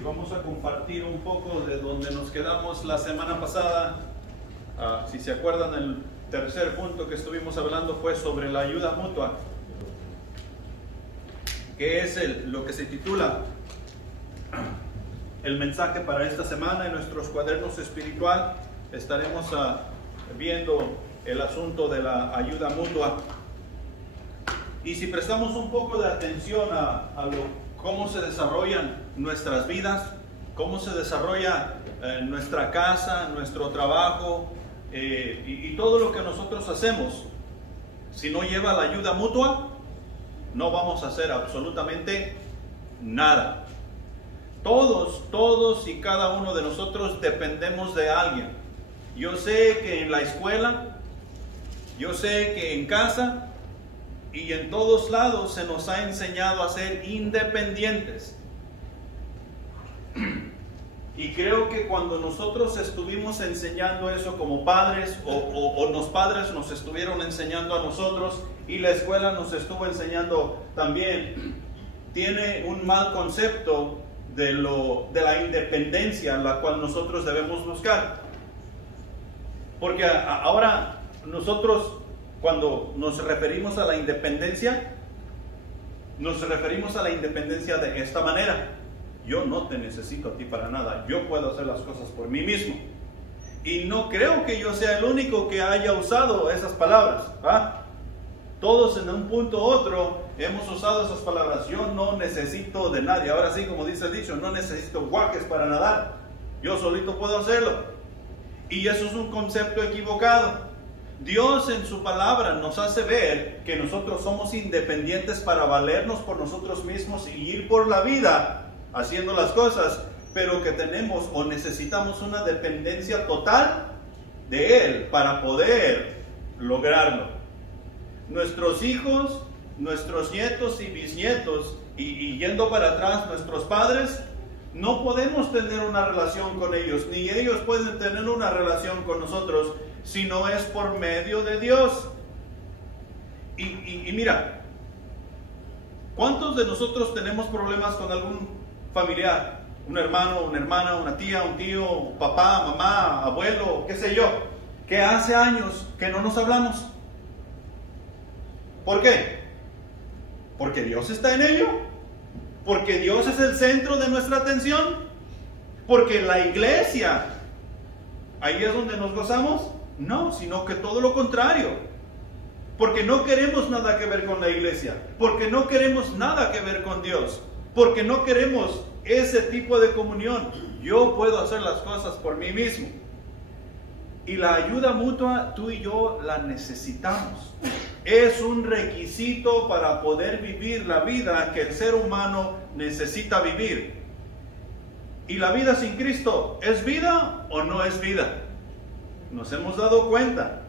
y vamos a compartir un poco de donde nos quedamos la semana pasada. Si se acuerdan, el tercer punto que estuvimos hablando fue sobre la ayuda mutua, que es lo que se titula el mensaje para esta semana. En nuestros cuadernos espiritual estaremos viendo el asunto de la ayuda mutua. Y si prestamos un poco de atención a cómo se desarrollan nuestras vidas, cómo se desarrolla nuestra casa, nuestro trabajo y todo lo que nosotros hacemos, si no lleva la ayuda mutua, no vamos a hacer absolutamente nada. Todos y cada uno de nosotros dependemos de alguien. Yo sé que en la escuela, yo sé que en casa y en todos lados se nos ha enseñado a ser independientes. Y creo que cuando nosotros estuvimos enseñando eso como padres, o los padres nos estuvieron enseñando a nosotros y la escuela nos estuvo enseñando también, tiene un mal concepto de la independencia la cual nosotros debemos buscar. Porque ahora nosotros, cuando nos referimos a la independencia, nos referimos a la independencia de esta manera: yo no te necesito a ti para nada, yo puedo hacer las cosas por mí mismo. Y no creo que yo sea el único que haya usado esas palabras, ¿ah? Todos en un punto u otro hemos usado esas palabras: yo no necesito de nadie. Ahora sí, como dice el dicho, no necesito guaques para nadar, yo solito puedo hacerlo. Y eso es un concepto equivocado. Dios en su palabra nos hace ver que nosotros somos independientes para valernos por nosotros mismos y ir por la vida haciendo las cosas, pero que tenemos o necesitamos una dependencia total de Él para poder lograrlo. Nuestros hijos, nuestros nietos y bisnietos, y yendo para atrás, nuestros padres, no podemos tener una relación con ellos, ni ellos pueden tener una relación con nosotros, si no es por medio de Dios. Y mira, ¿cuántos de nosotros tenemos problemas con algún familiar? Un hermano, una hermana, una tía, un tío, papá, mamá, abuelo, qué sé yo, que hace años que no nos hablamos. ¿Por qué? Porque Dios está en ello, porque Dios es el centro de nuestra atención, porque la iglesia, ahí es donde nos gozamos. No, sino que todo lo contrario, porque no queremos nada que ver con la iglesia, porque no queremos nada que ver con Dios, porque no queremos ese tipo de comunión. Yo puedo hacer las cosas por mí mismo. Y la ayuda mutua, tú y yo la necesitamos. Es un requisito para poder vivir la vida que el ser humano necesita vivir. ¿Y la vida sin Cristo es vida o no es vida? Nos hemos dado cuenta,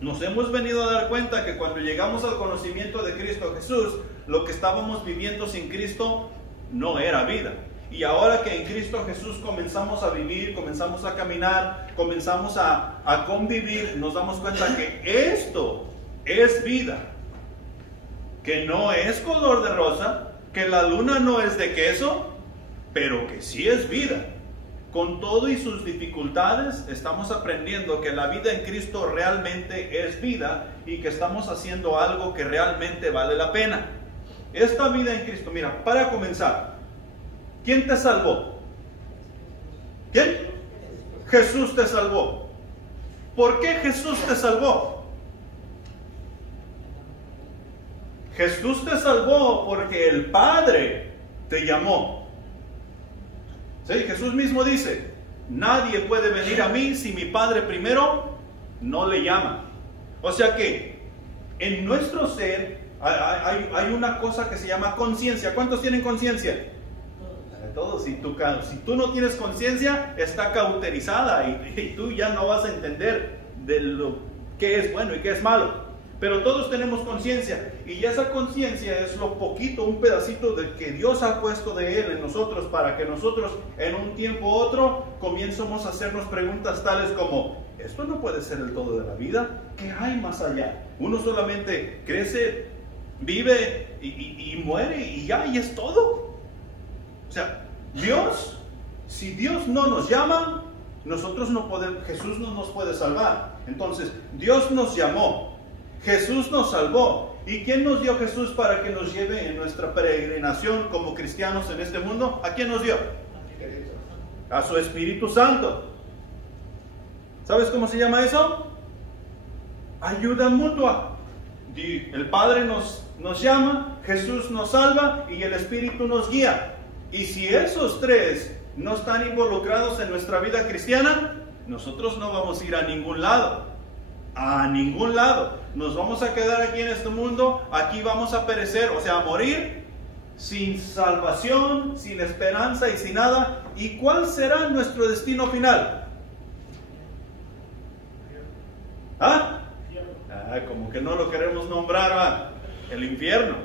nos hemos venido a dar cuenta que cuando llegamos al conocimiento de Cristo Jesús, lo que estábamos viviendo sin Cristo no era vida. Y ahora que en Cristo Jesús comenzamos a vivir, comenzamos a caminar, comenzamos a convivir, nos damos cuenta que esto es vida, que no es color de rosa, que la luna no es de queso, pero que sí es vida. Con todo y sus dificultades, estamos aprendiendo que la vida en Cristo realmente es vida y que estamos haciendo algo que realmente vale la pena. Esta vida en Cristo, mira, para comenzar, ¿quién te salvó? ¿Quién? Jesús te salvó. ¿Por qué Jesús te salvó? Jesús te salvó porque el Padre te llamó. Sí, Jesús mismo dice: nadie puede venir a mí si mi Padre primero no le llama. O sea que en nuestro ser hay una cosa que se llama conciencia. ¿Cuántos tienen conciencia? Todos. Si tú no tienes conciencia, está cauterizada y tú ya no vas a entender de lo que es bueno y qué es malo. Pero todos tenemos conciencia, y esa conciencia es lo poquito, un pedacito de que Dios ha puesto de Él en nosotros, para que nosotros en un tiempo u otro comencemos a hacernos preguntas tales como: esto no puede ser el todo de la vida, ¿qué hay más allá? Uno solamente crece, vive y muere y ya, y es todo. O sea, Dios, si Dios no nos llama, nosotros no podemos, Jesús no nos puede salvar. Entonces, Dios nos llamó, Jesús nos salvó. ¿Y quién nos dio Jesús para que nos lleve en nuestra peregrinación como cristianos en este mundo? ¿A quién nos dio? A su Espíritu Santo. ¿Sabes cómo se llama eso? Ayuda mutua. El Padre nos llama, Jesús nos salva y el Espíritu nos guía. Y si esos tres no están involucrados en nuestra vida cristiana, nosotros no vamos a ir a ningún lado. A ningún lado. Nos vamos a quedar aquí en este mundo, aquí vamos a perecer, o sea, a morir sin salvación, sin esperanza y sin nada. ¿Y cuál será nuestro destino final? Como que no lo queremos nombrar, ¿va? El infierno.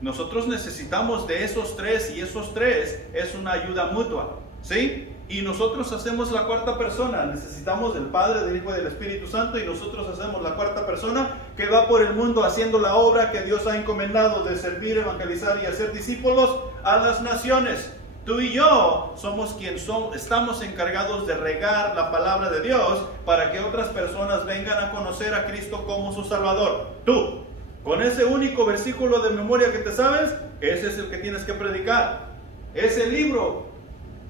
Nosotros necesitamos de esos tres, y esos tres es una ayuda mutua, ¿sí? Y nosotros hacemos la cuarta persona. Necesitamos del Padre, del Hijo y del Espíritu Santo, y nosotros hacemos la cuarta persona que va por el mundo haciendo la obra que Dios ha encomendado de servir, evangelizar y hacer discípulos a las naciones. Tú y yo somos estamos encargados de regar la palabra de Dios para que otras personas vengan a conocer a Cristo como su Salvador. Tú, con ese único versículo de memoria que te sabes, ese es el que tienes que predicar. Ese libro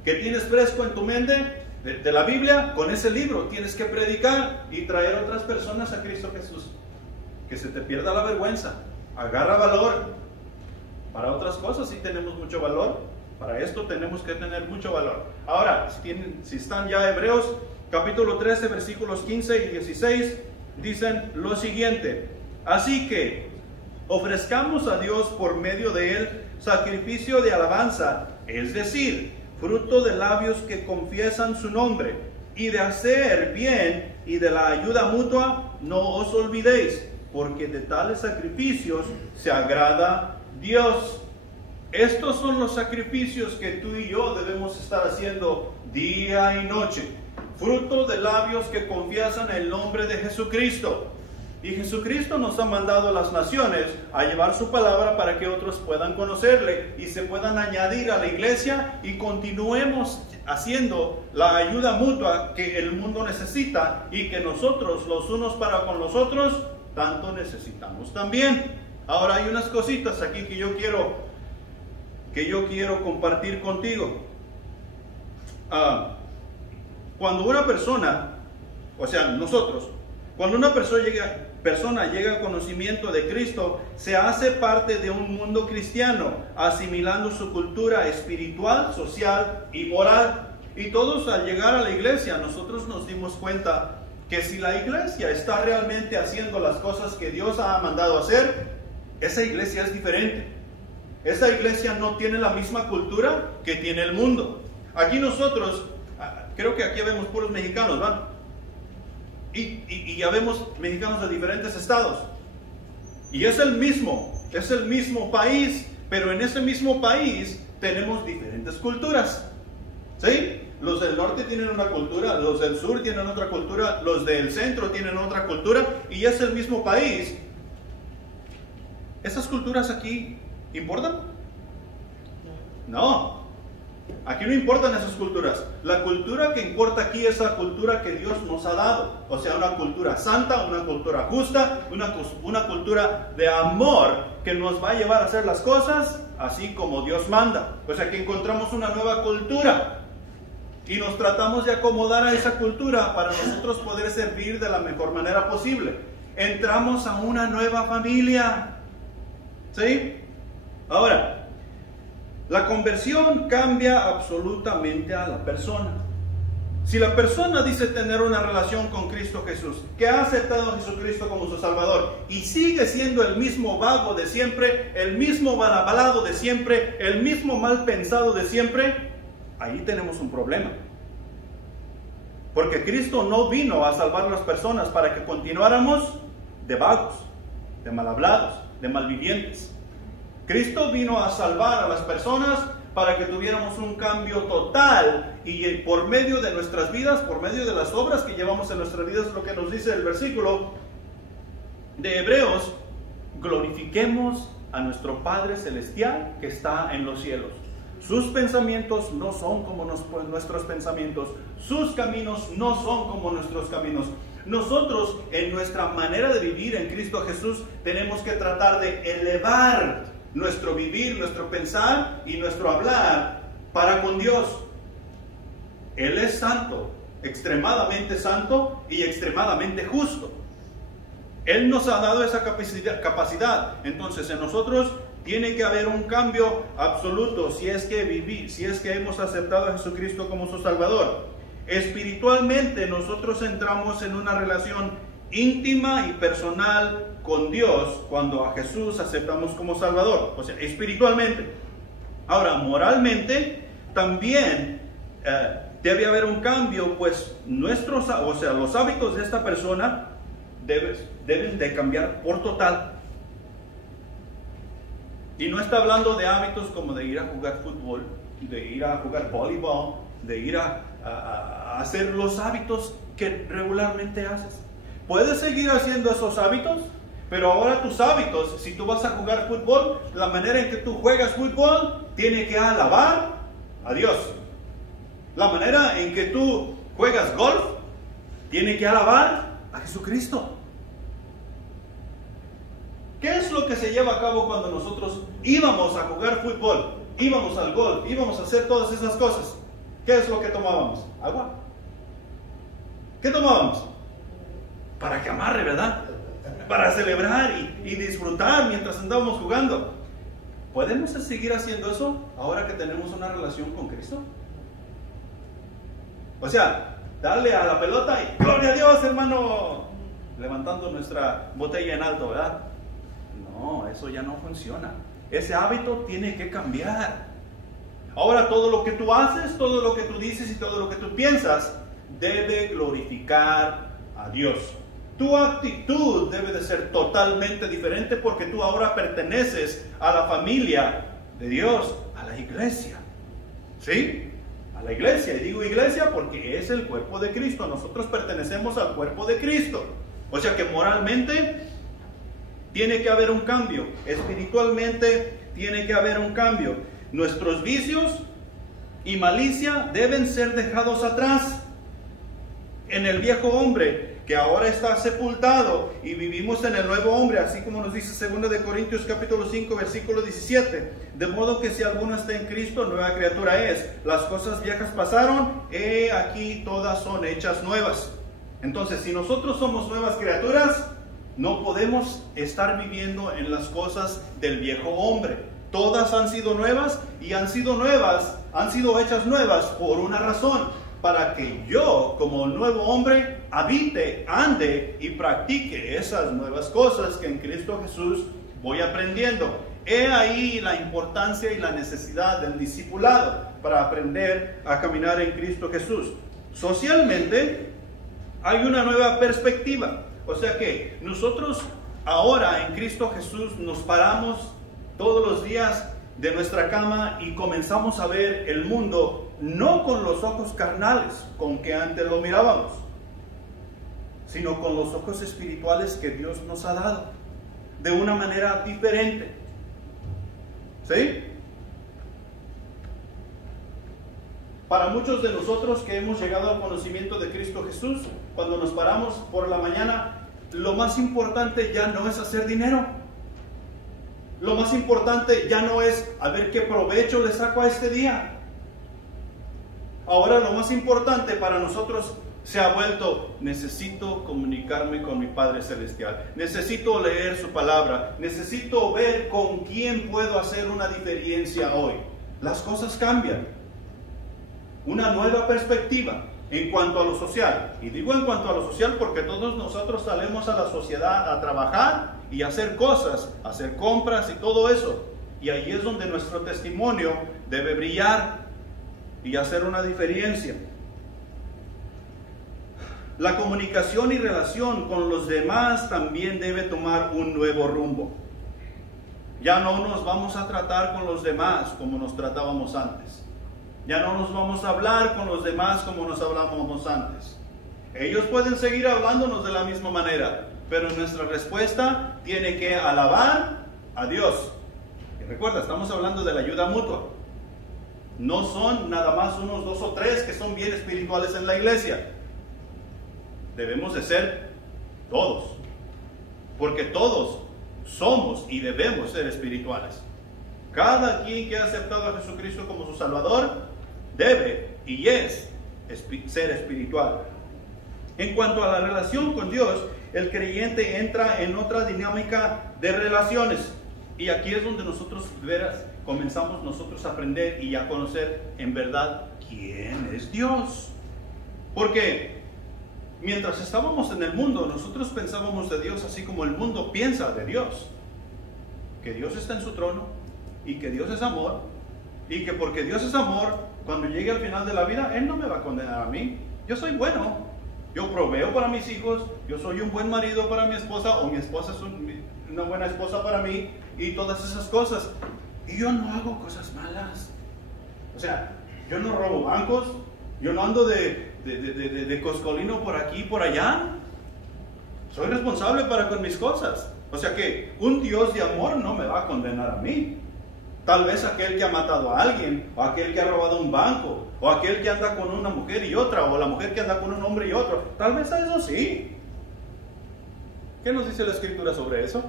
que tienes fresco en tu mente de la Biblia, con ese libro tienes que predicar y traer a otras personas a Cristo Jesús. Que se te pierda la vergüenza. Agarra valor. Para otras cosas sí tenemos mucho valor. Para esto tenemos que tener mucho valor. Ahora, si están ya Hebreos, capítulo 13, versículos 15 y 16, dicen lo siguiente: así que ofrezcamos a Dios por medio de él sacrificio de alabanza, es decir, fruto de labios que confiesan su nombre, y de hacer bien y de la ayuda mutua no os olvidéis, porque de tales sacrificios se agrada Dios. Estos son los sacrificios que tú y yo debemos estar haciendo día y noche. Fruto de labios que confiesan el nombre de Jesucristo. Y Jesucristo nos ha mandado a las naciones a llevar su palabra para que otros puedan conocerle y se puedan añadir a la iglesia y continuemos haciendo la ayuda mutua que el mundo necesita y que nosotros, los unos para con los otros, tanto necesitamos también. Ahora hay unas cositas aquí que yo quiero compartir contigo. Cuando una persona, o sea, nosotros, cuando una persona llega al conocimiento de Cristo, se hace parte de un mundo cristiano, asimilando su cultura espiritual, social y moral. Y todos al llegar a la iglesia, nosotros nos dimos cuenta que si la iglesia está realmente haciendo las cosas que Dios ha mandado hacer, esa iglesia es diferente. Esa iglesia no tiene la misma cultura que tiene el mundo. Aquí nosotros, creo que aquí vemos puros mexicanos, ¿van? Y ya vemos mexicanos de diferentes estados. Y es el mismo país, pero en ese mismo país tenemos diferentes culturas. ¿Sí? Los del norte tienen una cultura, los del sur tienen otra cultura, los del centro tienen otra cultura, y es el mismo país. ¿Esas culturas aquí importan? No. Aquí no importan esas culturas. La cultura que importa aquí es la cultura que Dios nos ha dado. O sea, una cultura santa, una cultura justa, una cultura de amor que nos va a llevar a hacer las cosas así como Dios manda. O sea, que encontramos una nueva cultura y nos tratamos de acomodar a esa cultura para nosotros poder servir de la mejor manera posible. Entramos a una nueva familia. ¿Sí? Ahora, la conversión cambia absolutamente a la persona. Si la persona dice tener una relación con Cristo Jesús, que ha aceptado a Jesucristo como su Salvador, y sigue siendo el mismo vago de siempre, el mismo malabalado de siempre, el mismo mal pensado de siempre, ahí tenemos un problema. Porque Cristo no vino a salvar a las personas para que continuáramos de vagos, de mal hablados, de malvivientes. Cristo vino a salvar a las personas para que tuviéramos un cambio total y por medio de nuestras vidas, por medio de las obras que llevamos en nuestras vidas, lo que nos dice el versículo de Hebreos, glorifiquemos a nuestro Padre Celestial que está en los cielos. Sus pensamientos no son como nuestros pensamientos. Sus caminos no son como nuestros caminos. Nosotros, en nuestra manera de vivir en Cristo Jesús, tenemos que tratar de elevar nuestro vivir, nuestro pensar y nuestro hablar para con Dios. Él es santo, extremadamente santo y extremadamente justo. Él nos ha dado esa capacidad. Entonces, en nosotros tiene que haber un cambio absoluto si es que hemos aceptado a Jesucristo como su Salvador. Espiritualmente nosotros entramos en una relación íntima y personal con Dios cuando a Jesús aceptamos como Salvador, o sea, espiritualmente. Ahora, moralmente también debe haber un cambio, pues los hábitos de esta persona deben de cambiar por total. Y no está hablando de hábitos como de ir a jugar fútbol, de ir a jugar voleibol, de ir a hacer los hábitos que regularmente haces. Puedes seguir haciendo esos hábitos, pero ahora tus hábitos, si tú vas a jugar fútbol, la manera en que tú juegas fútbol tiene que alabar a Dios. La manera en que tú juegas golf tiene que alabar a Jesucristo. ¿Qué es lo que se lleva a cabo cuando nosotros íbamos a jugar fútbol, íbamos al golf, íbamos a hacer todas esas cosas? ¿Qué es lo que tomábamos? Agua. ¿Qué tomábamos? Para que amarre, ¿verdad? Para celebrar y disfrutar mientras andábamos jugando. ¿Podemos seguir haciendo eso ahora que tenemos una relación con Cristo? O sea, darle a la pelota y ¡gloria a Dios, hermano! Levantando nuestra botella en alto, ¿verdad? No, eso ya no funciona. Ese hábito tiene que cambiar. Ahora todo lo que tú haces, todo lo que tú dices y todo lo que tú piensas debe glorificar a Dios. Tu actitud debe de ser totalmente diferente porque tú ahora perteneces a la familia de Dios, a la iglesia. ¿Sí? A la iglesia. Y digo iglesia porque es el cuerpo de Cristo. Nosotros pertenecemos al cuerpo de Cristo. O sea que moralmente tiene que haber un cambio. Espiritualmente tiene que haber un cambio. Nuestros vicios y malicia deben ser dejados atrás en el viejo hombre que ahora está sepultado y vivimos en el nuevo hombre, así como nos dice 2 de Corintios capítulo 5 versículo 17. De modo que si alguno está en Cristo, nueva criatura es. Las cosas viejas pasaron, he aquí todas son hechas nuevas. Entonces, si nosotros somos nuevas criaturas, no podemos estar viviendo en las cosas del viejo hombre. Todas han sido nuevas y han sido hechas nuevas por una razón, para que yo como nuevo hombre habite, ande y practique esas nuevas cosas que en Cristo Jesús voy aprendiendo. He ahí la importancia y la necesidad del discipulado para aprender a caminar en Cristo Jesús. Socialmente hay una nueva perspectiva. O sea que nosotros ahora en Cristo Jesús nos paramos todos los días de nuestra cama y comenzamos a ver el mundo no con los ojos carnales con que antes lo mirábamos, sino con los ojos espirituales que Dios nos ha dado, de una manera diferente. ¿Sí? Para muchos de nosotros que hemos llegado al conocimiento de Cristo Jesús, cuando nos paramos por la mañana, lo más importante ya no es hacer dinero. Lo más importante ya no es a ver qué provecho le saco a este día. Ahora lo más importante para nosotros se ha vuelto: necesito comunicarme con mi Padre Celestial, necesito leer su palabra, necesito ver con quién puedo hacer una diferencia hoy. Las cosas cambian. Una nueva perspectiva en cuanto a lo social. Y digo en cuanto a lo social porque todos nosotros salimos a la sociedad a trabajar y a hacer cosas, a hacer compras y todo eso. Y ahí es donde nuestro testimonio debe brillar y hacer una diferencia. La comunicación y relación con los demás también debe tomar un nuevo rumbo. Ya no nos vamos a tratar con los demás como nos tratábamos antes. Ya no nos vamos a hablar con los demás como nos hablábamos antes. Ellos pueden seguir hablándonos de la misma manera, pero nuestra respuesta tiene que alabar a Dios. Y recuerda, estamos hablando de la ayuda mutua. No son nada más unos 2 o 3 que son bien espirituales en la iglesia. Debemos de ser todos, porque todos somos y debemos ser espirituales. Cada quien que ha aceptado a Jesucristo como su Salvador debe y es ser espiritual. En cuanto a la relación con Dios, el creyente entra en otra dinámica de relaciones. Y aquí es donde nosotros comenzamos nosotros a aprender y a conocer en verdad quién es Dios. Porque mientras estábamos en el mundo, nosotros pensábamos de Dios así como el mundo piensa de Dios. Que Dios está en su trono y que Dios es amor. Y que porque Dios es amor, cuando llegue al final de la vida, Él no me va a condenar a mí. Yo soy bueno. Yo proveo para mis hijos. Yo soy un buen marido para mi esposa. O mi esposa es una buena esposa para mí. Y todas esas cosas. Y yo no hago cosas malas. O sea, yo no robo bancos. Yo no ando de coscolino por aquí y por allá. Soy responsable para con mis cosas. O sea que un Dios de amor no me va a condenar a mí. Tal vez aquel que ha matado a alguien, o aquel que ha robado un banco, o aquel que anda con una mujer y otra, o la mujer que anda con un hombre y otro. Tal vez a eso sí. ¿Qué nos dice la Escritura sobre eso?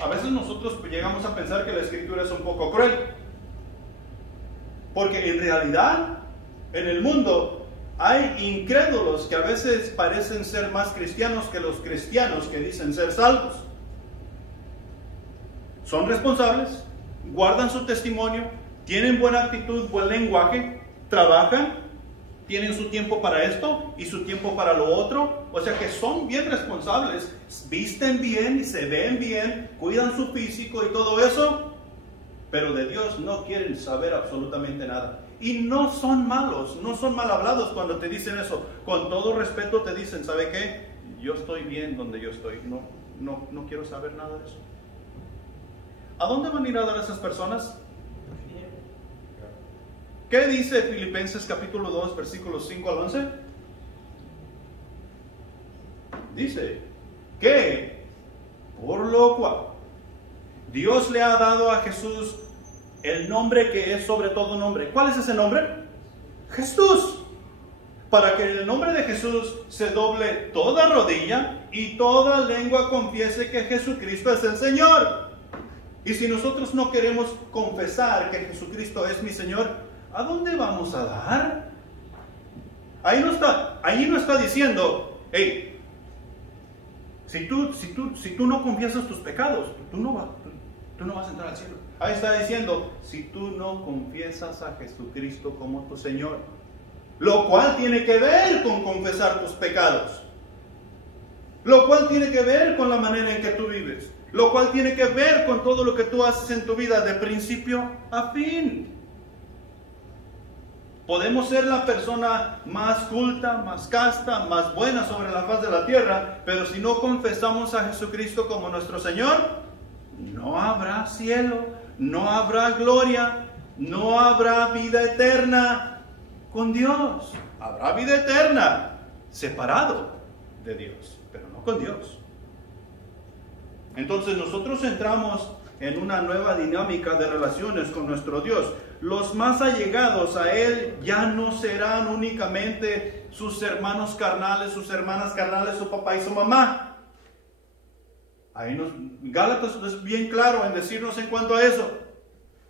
A veces nosotros llegamos a pensar que la Escritura es un poco cruel. Porque en realidad, en el mundo, hay incrédulos que a veces parecen ser más cristianos que los cristianos que dicen ser salvos. Son responsables, guardan su testimonio, tienen buena actitud, buen lenguaje, trabajan, tienen su tiempo para esto y su tiempo para lo otro. O sea que son bien responsables, visten bien y se ven bien, cuidan su físico y todo eso. Pero de Dios no quieren saber absolutamente nada. Y no son malos, no son mal hablados cuando te dicen eso. Con todo respeto te dicen, ¿sabe qué? Yo estoy bien donde yo estoy. No quiero saber nada de eso. ¿A dónde van a ir a dar esas personas? ¿Qué dice Filipenses capítulo 2, versículos 5 al 11? Dice que por lo cual Dios le ha dado a Jesús el nombre que es sobre todo nombre. ¿Cuál es ese nombre? Jesús. Para que en el nombre de Jesús se doble toda rodilla y toda lengua confiese que Jesucristo es el Señor. Y si nosotros no queremos confesar que Jesucristo es mi Señor, ¿a dónde vamos a dar? Ahí no está diciendo, hey, si tú no confiesas tus pecados, tú no vas a entrar al cielo. Ahí está diciendo, si tú no confiesas a Jesucristo como tu Señor, lo cual tiene que ver con confesar tus pecados, lo cual tiene que ver con la manera en que tú vives, lo cual tiene que ver con todo lo que tú haces en tu vida de principio a fin. Podemos ser la persona más culta, más casta, más buena sobre la faz de la tierra, pero si no confesamos a Jesucristo como nuestro Señor, no habrá cielo, no habrá gloria, no habrá vida eterna con Dios. Habrá vida eterna separado de Dios, pero no con Dios. Entonces nosotros entramos en una nueva dinámica de relaciones con nuestro Dios. Los más allegados a Él ya no serán únicamente sus hermanos carnales, sus hermanas carnales, su papá y su mamá. Gálatas es bien claro en decirnos en cuanto a eso.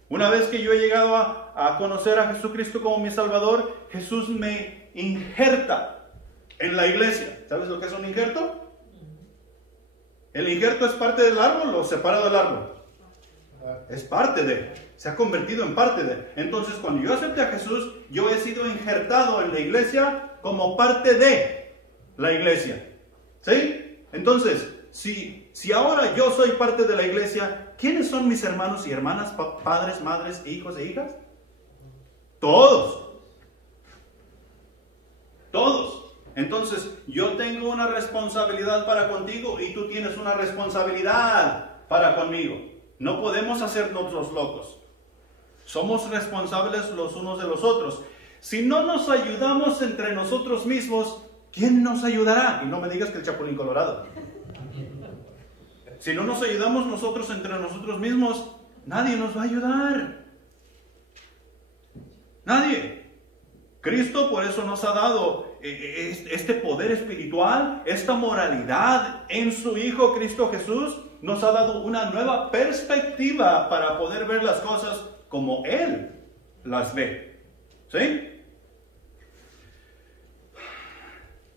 Una vez que yo he llegado a conocer a Jesucristo como mi Salvador, Jesús me injerta en la iglesia. ¿Sabes lo que es un injerto? ¿El injerto es parte del árbol o separado del árbol? Es parte de, se ha convertido en parte de. Entonces, cuando yo acepté a Jesús, yo he sido injertado en la iglesia como parte de la iglesia. ¿Sí? Entonces, si ahora yo soy parte de la iglesia, ¿quiénes son mis hermanos y hermanas, padres, madres, hijos e hijas? Todos. Todos. Entonces, yo tengo una responsabilidad para contigo y tú tienes una responsabilidad para conmigo. No podemos hacernos los locos. Somos responsables los unos de los otros. Si no nos ayudamos entre nosotros mismos, ¿quién nos ayudará? Y no me digas que el Chapulín Colorado. Si no nos ayudamos nosotros entre nosotros mismos, Nadie nos va a ayudar. Nadie. Cristo por eso nos ha dado este poder espiritual, esta moralidad en su Hijo Cristo Jesús. Nos ha dado una nueva perspectiva para poder ver las cosas como Él las ve. ¿Sí?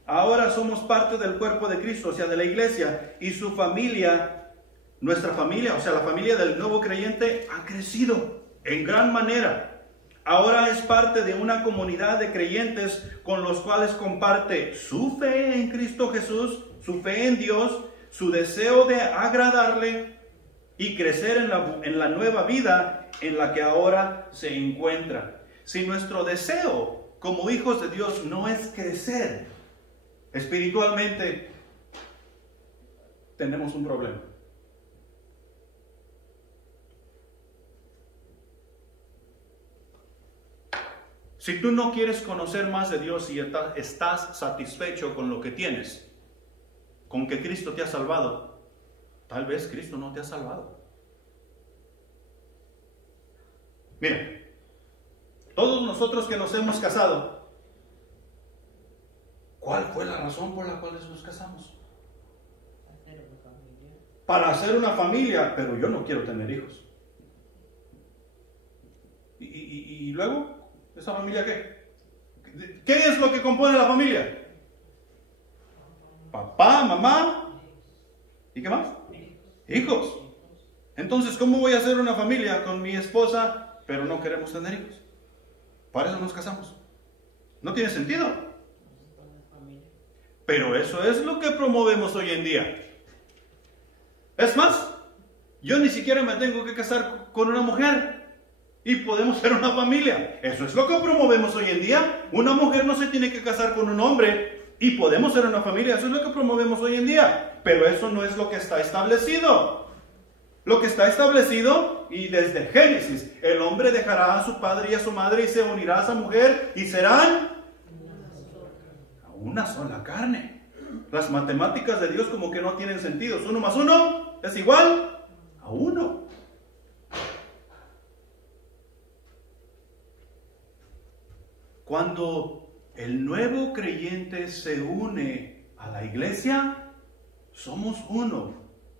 Ahora somos parte del cuerpo de Cristo, o sea, de la iglesia, y su familia, nuestra familia, o sea, la familia del nuevo creyente ha crecido en gran manera. Ahora es parte de una comunidad de creyentes con los cuales comparte su fe en Cristo Jesús, su fe en Dios, su deseo de agradarle y crecer en la nueva vida en la que ahora se encuentra. Si nuestro deseo como hijos de Dios no es crecer espiritualmente, tenemos un problema. Si tú no quieres conocer más de Dios y estás satisfecho con lo que tienes, con que Cristo te ha salvado, tal vez Cristo no te ha salvado. Mira, todos nosotros que nos hemos casado, ¿cuál fue la razón por la cual nos casamos? Para hacer una familia, pero yo no quiero tener hijos. ¿Y luego? ¿Esa familia qué? ¿Qué es lo que compone la familia? Papá, mamá, ¿y qué más? Hijos. Entonces, ¿cómo voy a hacer una familia con mi esposa, pero no queremos tener hijos? Para eso nos casamos. No tiene sentido. Pero eso es lo que promovemos hoy en día. Es más, yo ni siquiera me tengo que casar con una mujer y podemos ser una familia. Eso es lo que promovemos hoy en día. Una mujer no se tiene que casar con un hombre y podemos ser una familia. Eso es lo que promovemos hoy en día. Pero eso no es lo que está establecido. Lo que está establecido, y desde Génesis, el hombre dejará a su padre y a su madre y se unirá a esa mujer y serán una sola carne. Las matemáticas de Dios como que no tienen sentido. 1 más 1 es igual a 1. Cuando el nuevo creyente se une a la iglesia, somos uno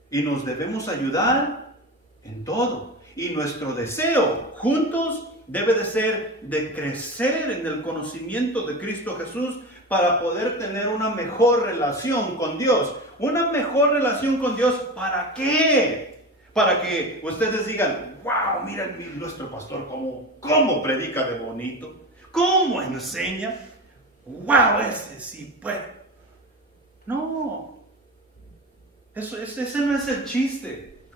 y nos debemos ayudar en todo. Y nuestro deseo juntos debe de ser de crecer en el conocimiento de Cristo Jesús para poder tener una mejor relación con Dios. Una mejor relación con Dios, ¿para qué? Para que ustedes digan, wow, miren nuestro pastor cómo predica de bonito. ¿Cómo enseña? ¡Wow! Ese sí puede. No. Ese no es el chiste.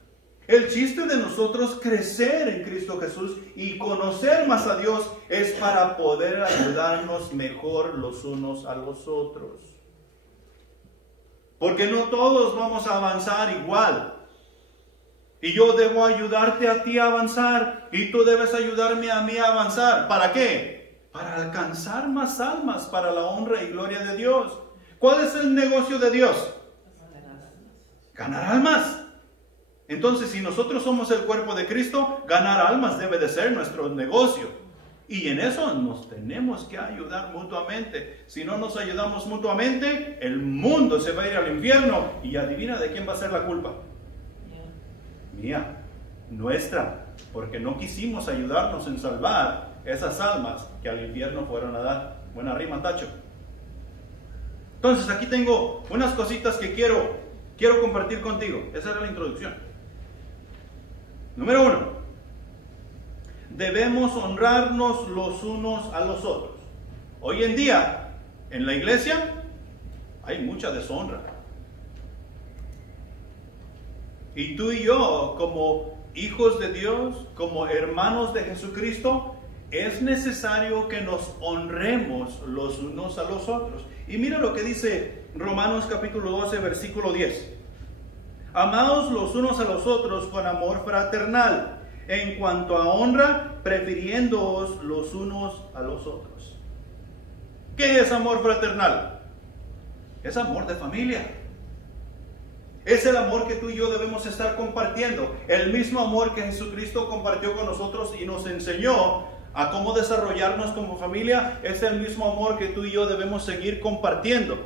El chiste de nosotros crecer en Cristo Jesús y conocer más a Dios es para poder ayudarnos mejor los unos a los otros. Porque no todos vamos a avanzar igual. Y yo debo ayudarte a ti a avanzar y tú debes ayudarme a mí a avanzar. ¿Para qué? Para alcanzar más almas para la honra y gloria de Dios. ¿Cuál es el negocio de Dios? Ganar almas. Entonces, si nosotros somos el cuerpo de Cristo, ganar almas debe de ser nuestro negocio. Y en eso nos tenemos que ayudar mutuamente. Si no nos ayudamos mutuamente, el mundo se va a ir al infierno. Y adivina de quién va a ser la culpa. Mía, nuestra. Porque no quisimos ayudarnos en salvar esas almas que al infierno fueron a dar. Buena rima, Tacho. Entonces aquí tengo unas cositas que quiero compartir contigo. Esa era la introducción. Número 1. Debemos honrarnos los unos a los otros. Hoy en día, en la iglesia, hay mucha deshonra. Y tú y yo, como hijos de Dios, como hermanos de Jesucristo, es necesario que nos honremos los unos a los otros. Y mira lo que dice Romanos capítulo 12, versículo 10. Amaos los unos a los otros con amor fraternal, en cuanto a honra, prefiriéndoos los unos a los otros. ¿Qué es amor fraternal? Es amor de familia. Es el amor que tú y yo debemos estar compartiendo. El mismo amor que Jesucristo compartió con nosotros y nos enseñó a cómo desarrollarnos como familia, es el mismo amor que tú y yo debemos seguir compartiendo.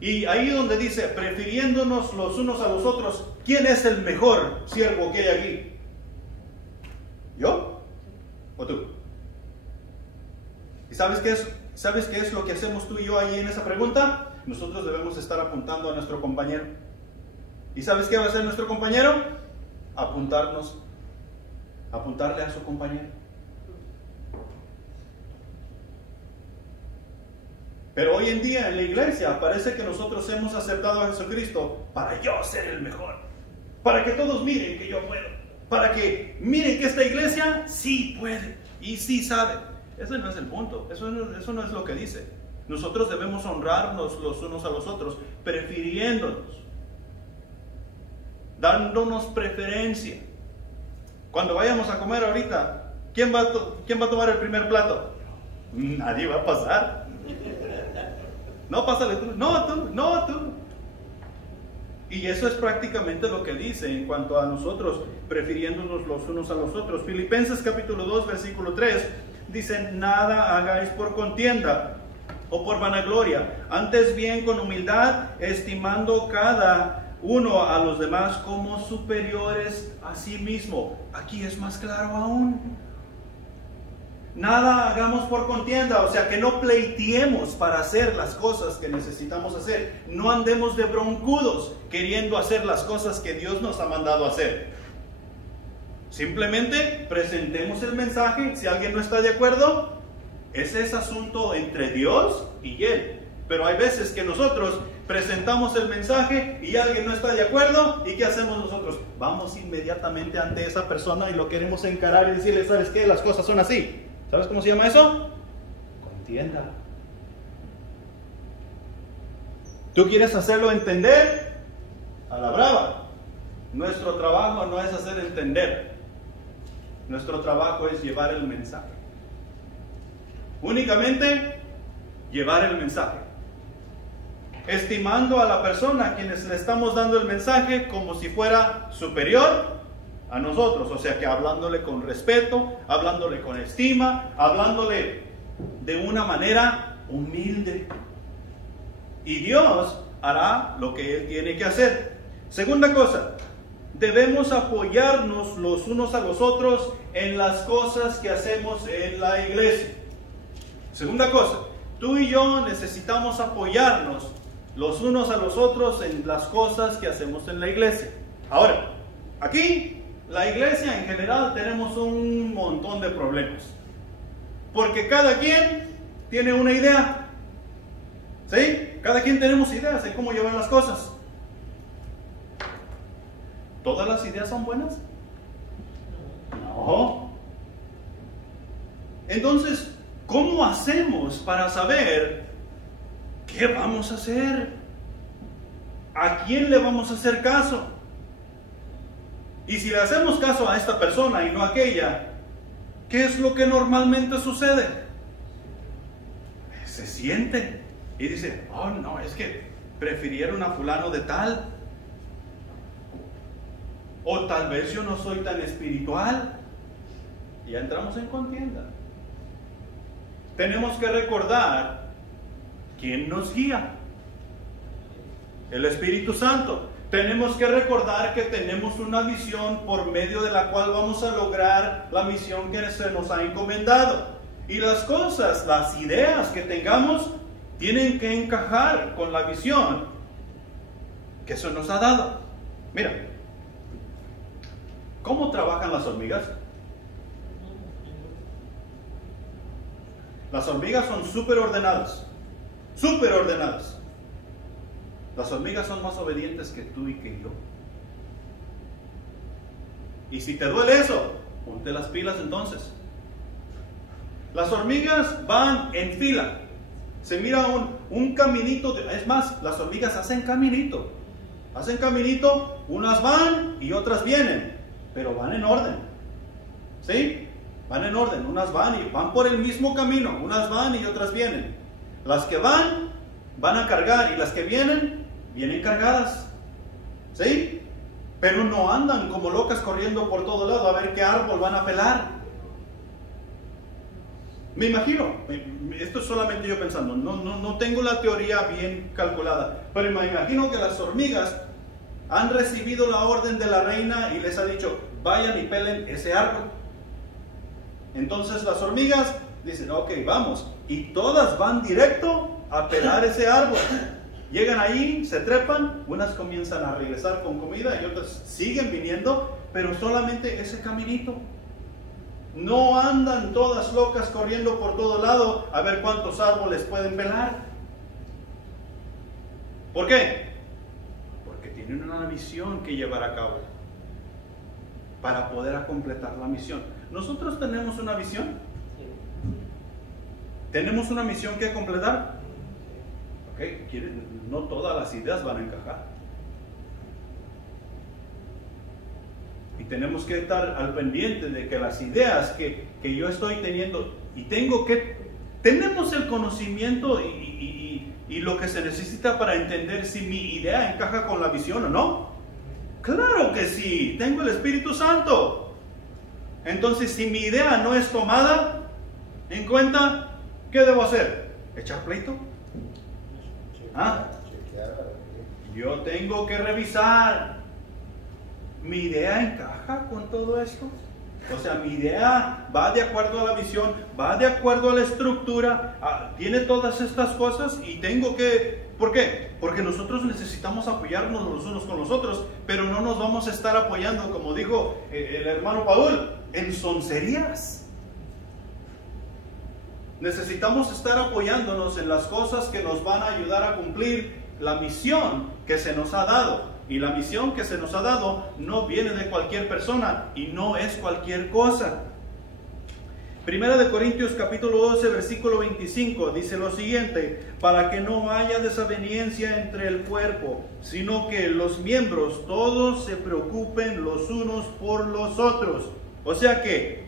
Y ahí donde dice, prefiriéndonos los unos a los otros, ¿quién es el mejor siervo que hay aquí? ¿Yo o tú? ¿Y sabes qué es lo que hacemos tú y yo ahí en esa pregunta? Nosotros debemos estar apuntando a nuestro compañero. ¿Y sabes qué va a hacer nuestro compañero? Apuntarle a su compañero. Pero hoy en día en la iglesia parece que nosotros hemos aceptado a Jesucristo para yo ser el mejor, para que todos miren que yo puedo, para que miren que esta iglesia sí puede y sí sabe. Ese no es el punto, eso no es lo que dice. Nosotros debemos honrarnos los unos a los otros, prefiriéndonos, dándonos preferencia. Cuando vayamos a comer ahorita, ¿quién va a tomar el primer plato? Nadie va a pasar. No, pásale tú. No, tú. Y eso es prácticamente lo que dice en cuanto a nosotros, prefiriéndonos los unos a los otros. Filipenses capítulo 2, versículo 3, dice, nada hagáis por contienda o por vanagloria, antes bien con humildad, estimando cada uno a los demás como superiores a sí mismo. Aquí es más claro aún. Nada hagamos por contienda, o sea que no pleiteemos para hacer las cosas que necesitamos hacer. No andemos de broncudos queriendo hacer las cosas que Dios nos ha mandado hacer. Simplemente presentemos el mensaje. Si alguien no está de acuerdo, ese es asunto entre Dios y Él. Pero hay veces que nosotros presentamos el mensaje y alguien no está de acuerdo, ¿y qué hacemos nosotros? Vamos inmediatamente ante esa persona y lo queremos encarar y decirle, ¿sabes qué? Las cosas son así. ¿Sabes cómo se llama eso? Contienda. ¿Tú quieres hacerlo entender? A la brava. Nuestro trabajo no es hacer entender. Nuestro trabajo es llevar el mensaje. Únicamente llevar el mensaje. Estimando a la persona a quienes le estamos dando el mensaje como si fuera superior a nosotros, o sea que hablándole con respeto, hablándole con estima, hablándole de una manera humilde. Y Dios hará lo que Él tiene que hacer. Segunda cosa, debemos apoyarnos los unos a los otros en las cosas que hacemos en la iglesia. Segunda cosa, tú y yo necesitamos apoyarnos los unos a los otros en las cosas que hacemos en la iglesia. Ahora, aquí la iglesia en general tenemos un montón de problemas, porque cada quien tiene una idea, ¿sí? Cada quien tenemos ideas de cómo llevar las cosas. ¿Todas las ideas son buenas? No. Entonces, ¿cómo hacemos para saber qué vamos a hacer? ¿A quién le vamos a hacer caso? Y si le hacemos caso a esta persona y no a aquella, ¿qué es lo que normalmente sucede? Se siente y dice, oh no, es que prefirieron a fulano de tal. O tal vez yo no soy tan espiritual. Y ya entramos en contienda. Tenemos que recordar quién nos guía. El Espíritu Santo. Tenemos que recordar que tenemos una visión por medio de la cual vamos a lograr la misión que se nos ha encomendado. Y las cosas, las ideas que tengamos, tienen que encajar con la visión que se nos ha dado. Mira, ¿cómo trabajan las hormigas? Las hormigas son súper ordenadas. Súper ordenadas. Las hormigas son más obedientes que tú y que yo. Y si te duele eso, ponte las pilas entonces. Las hormigas van en fila. Se mira un caminito. Es más, las hormigas hacen caminito. Hacen caminito, unas van y otras vienen. Pero van en orden. ¿Sí? Van en orden. Unas van y van por el mismo camino. Unas van y otras vienen. Las que van a cargar y las que vienen cargadas. ¿sí? Pero no andan como locas corriendo por todo lado a ver qué árbol van a pelar. Me imagino, esto es solamente yo pensando, no tengo la teoría bien calculada, pero me imagino que las hormigas han recibido la orden de la reina y les ha dicho, vayan y pelen ese árbol. Entonces las hormigas dicen, ok, vamos, y todas van directo a pelar ese árbol. Llegan ahí, se trepan, unas comienzan a regresar con comida y otras siguen viniendo, pero solamente ese caminito. No andan todas locas corriendo por todo lado a ver cuántos árboles pueden pelar. ¿Por qué? Porque tienen una misión que llevar a cabo para poder completar la misión. ¿Nosotros tenemos una visión? ¿Tenemos una misión que completar? Ok, no todas las ideas van a encajar. Y tenemos que estar al pendiente de que las ideas que yo estoy teniendo, y tenemos el conocimiento y lo que se necesita para entender si mi idea encaja con la visión o no. Claro que sí, tengo el Espíritu Santo. Entonces, si mi idea no es tomada en cuenta, ¿qué debo hacer? ¿Echar pleito? Yo tengo que revisar. ¿Mi idea encaja con todo esto? O sea, mi idea va de acuerdo a la visión, va de acuerdo a la estructura, tiene todas estas cosas y tengo que... ¿Por qué? Porque nosotros necesitamos apoyarnos los unos con los otros, pero no nos vamos a estar apoyando, como dijo el hermano Paul, en soncerías. Necesitamos estar apoyándonos en las cosas que nos van a ayudar a cumplir la misión que se nos ha dado. Y la misión que se nos ha dado no viene de cualquier persona y no es cualquier cosa. Primera de Corintios capítulo 12 versículo 25 dice lo siguiente: para que no haya desaveniencia entre el cuerpo, sino que los miembros todos se preocupen los unos por los otros. O sea que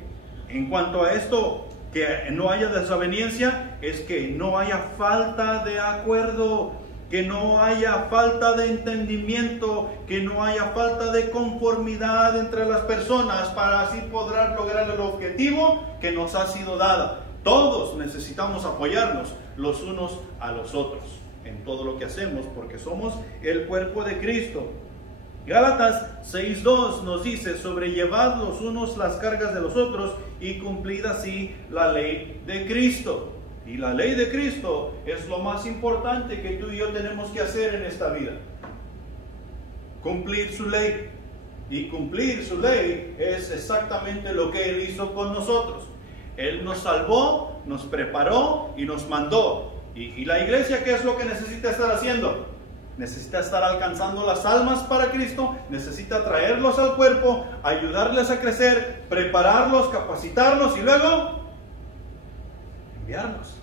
en cuanto a esto, que no haya desaveniencia, es que no haya falta de acuerdo, que no haya falta de entendimiento, que no haya falta de conformidad entre las personas para así poder lograr el objetivo que nos ha sido dado. Todos necesitamos apoyarnos los unos a los otros en todo lo que hacemos porque somos el cuerpo de Cristo. Gálatas 6:2 nos dice: sobrellevad los unos las cargas de los otros y cumplid así la ley de Cristo. Y la ley de Cristo es lo más importante que tú y yo tenemos que hacer en esta vida. Cumplir su ley. Y cumplir su ley es exactamente lo que Él hizo con nosotros. Él nos salvó, nos preparó y nos mandó. ¿Y la iglesia qué es lo que necesita estar haciendo? Necesita estar alcanzando las almas para Cristo, necesita traerlos al cuerpo, ayudarles a crecer, prepararlos, capacitarlos y luego enviarlos.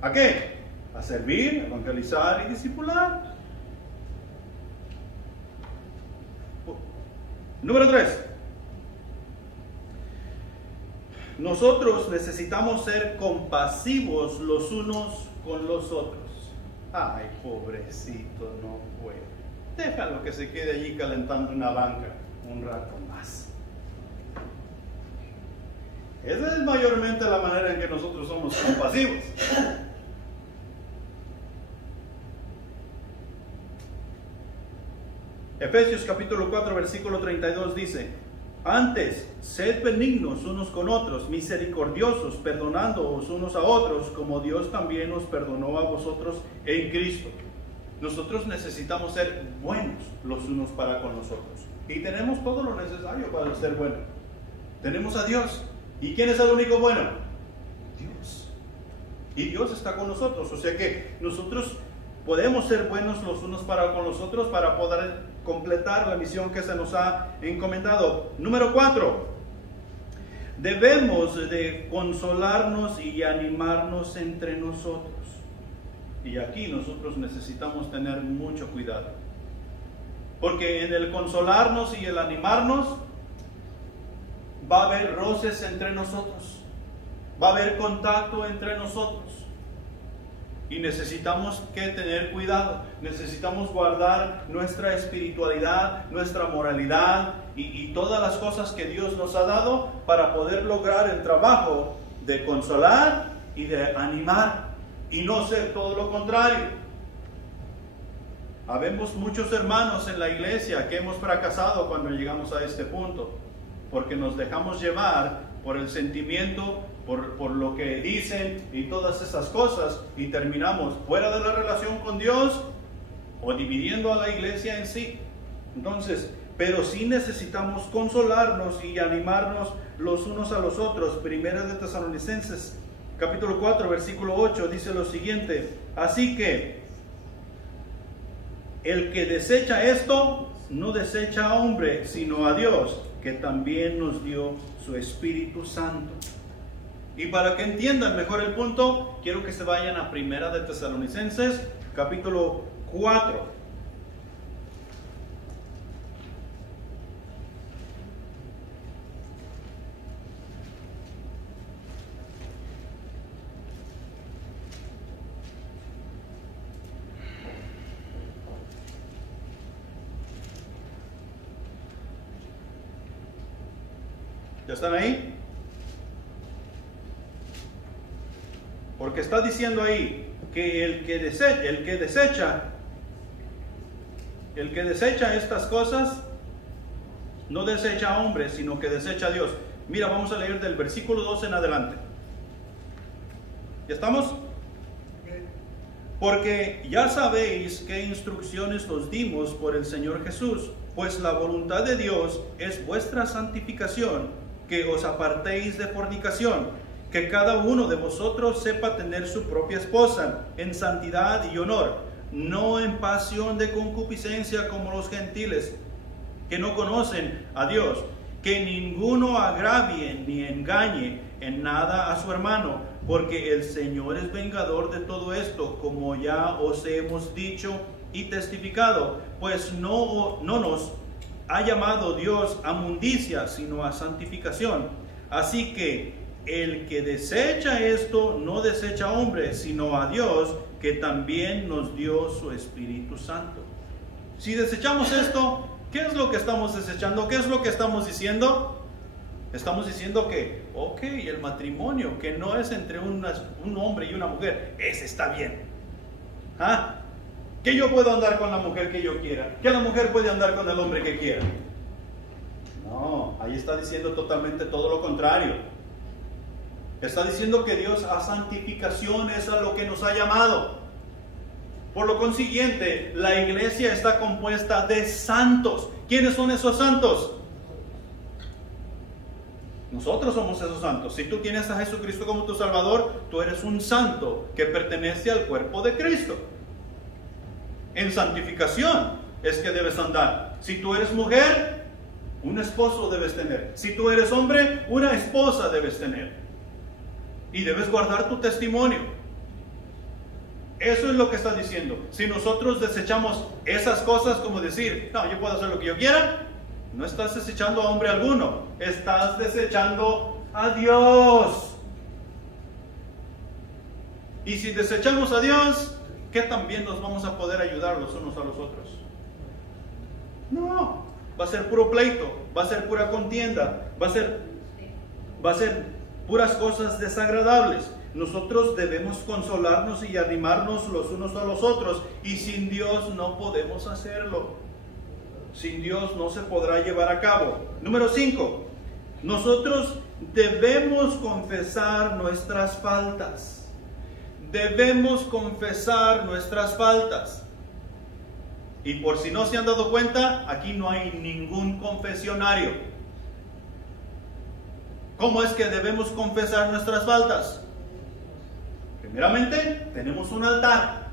¿A qué? A servir, evangelizar y discipular. Número 3. Nosotros necesitamos ser compasivos los unos con los otros. Ay, pobrecito, no puede. Déjalo que se quede allí calentando una banca un rato más. Esa es mayormente la manera en que nosotros somos compasivos. Efesios capítulo 4 versículo 32 dice: antes, sed benignos unos con otros, misericordiosos, perdonándoos unos a otros, como Dios también os perdonó a vosotros en Cristo. Nosotros necesitamos ser buenos los unos para con los otros. Y tenemos todo lo necesario para ser buenos. Tenemos a Dios. ¿Y quién es el único bueno? Dios. Y Dios está con nosotros. O sea que nosotros podemos ser buenos los unos para con los otros para poder completar la misión que se nos ha encomendado. Número 4. Debemos de consolarnos y animarnos entre nosotros. Y aquí nosotros necesitamos tener mucho cuidado. Porque en el consolarnos y el animarnos va a haber roces entre nosotros. Va a haber contacto entre nosotros. Y necesitamos que tener cuidado, necesitamos guardar nuestra espiritualidad, nuestra moralidad y todas las cosas que Dios nos ha dado para poder lograr el trabajo de consolar y de animar y no ser todo lo contrario. Habemos muchos hermanos en la iglesia que hemos fracasado cuando llegamos a este punto, porque nos dejamos llevar por el sentimiento, por lo que dicen y todas esas cosas, y terminamos fuera de la relación con Dios o dividiendo a la iglesia en sí. Entonces, pero sí necesitamos consolarnos y animarnos los unos a los otros. Primera de Tesalonicenses, capítulo 4, versículo 8, dice lo siguiente: así que el que desecha esto, no desecha a hombre, sino a Dios, que también nos dio su Espíritu Santo. Y para que entiendan mejor el punto, quiero que se vayan a Primera de Tesalonicenses, capítulo 4. ¿Ya están ahí? Porque está diciendo ahí que el que desecha estas cosas, no desecha a hombres, sino que desecha a Dios. Mira, vamos a leer del versículo 2 en adelante. ¿Ya estamos? Porque ya sabéis qué instrucciones os dimos por el Señor Jesús, pues la voluntad de Dios es vuestra santificación, que os apartéis de fornicación, que cada uno de vosotros sepa tener su propia esposa en santidad y honor, no en pasión de concupiscencia como los gentiles, que no conocen a Dios, que ninguno agravie ni engañe en nada a su hermano, porque el Señor es vengador de todo esto, como ya os hemos dicho y testificado, pues no nos ha llamado Dios a mundicia, sino a santificación. Así que el que desecha esto, no desecha a hombre, sino a Dios, que también nos dio su Espíritu Santo. Si desechamos esto, ¿qué es lo que estamos desechando? ¿Qué es lo que estamos diciendo? Estamos diciendo que, ok, el matrimonio, que no es entre un hombre y una mujer, ese está bien. ¿Ah? Que yo puedo andar con la mujer que yo quiera, que la mujer puede andar con el hombre que quiera. No, ahí está diciendo totalmente todo lo contrario. Está diciendo que Dios a santificación es a lo que nos ha llamado. Por lo consiguiente, la iglesia está compuesta de santos. ¿Quiénes son esos santos? Nosotros somos esos santos. Si tú tienes a Jesucristo como tu Salvador, tú eres un santo que pertenece al cuerpo de Cristo. En santificación es que debes andar. Si tú eres mujer, un esposo debes tener. Si tú eres hombre, una esposa debes tener. Y debes guardar tu testimonio. Eso es lo que está diciendo. Si nosotros desechamos esas cosas, como decir, no, yo puedo hacer lo que yo quiera, no estás desechando a hombre alguno, estás desechando a Dios. Y si desechamos a Dios, ¿qué también nos vamos a poder ayudar los unos a los otros? No, va a ser puro pleito, va a ser pura contienda, va a ser puras cosas desagradables. Nosotros debemos consolarnos y animarnos los unos a los otros, y sin Dios no podemos hacerlo. Sin Dios no se podrá llevar a cabo. Número 5. Nosotros debemos confesar nuestras faltas. Debemos confesar nuestras faltas. Y por si no se han dado cuenta, aquí no hay ningún confesionario. ¿Cómo es que debemos confesar nuestras faltas? Primeramente, tenemos un altar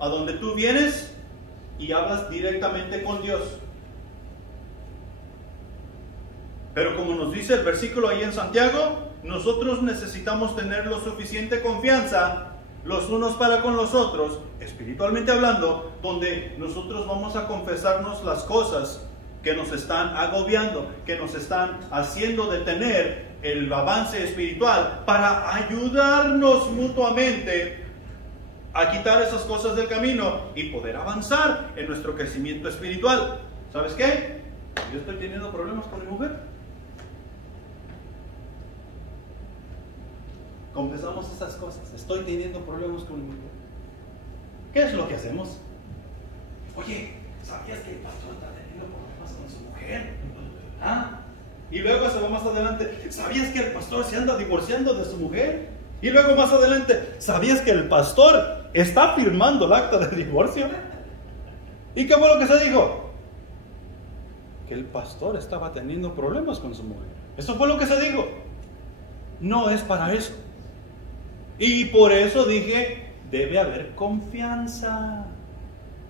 a donde tú vienes y hablas directamente con Dios. Pero como nos dice el versículo ahí en Santiago, nosotros necesitamos tener lo suficiente confianza los unos para con los otros, espiritualmente hablando, donde nosotros vamos a confesarnos las cosas que nos están agobiando, que nos están haciendo detener el avance espiritual, para ayudarnos mutuamente a quitar esas cosas del camino y poder avanzar en nuestro crecimiento espiritual. ¿Sabes qué? Yo estoy teniendo problemas con mi mujer. Confesamos esas cosas. Estoy teniendo problemas con mi mujer. ¿Qué es lo que hacemos? Oye, ¿sabías que el pastor está teniendo problemas con su mujer? ¿Ah? Y luego se va más adelante. ¿Sabías que el pastor se anda divorciando de su mujer? Y luego más adelante, ¿sabías que el pastor está firmando el acta de divorcio? ¿Y qué fue lo que se dijo? Que el pastor estaba teniendo problemas con su mujer. Eso fue lo que se dijo. No es para eso. Y por eso dije, debe haber confianza.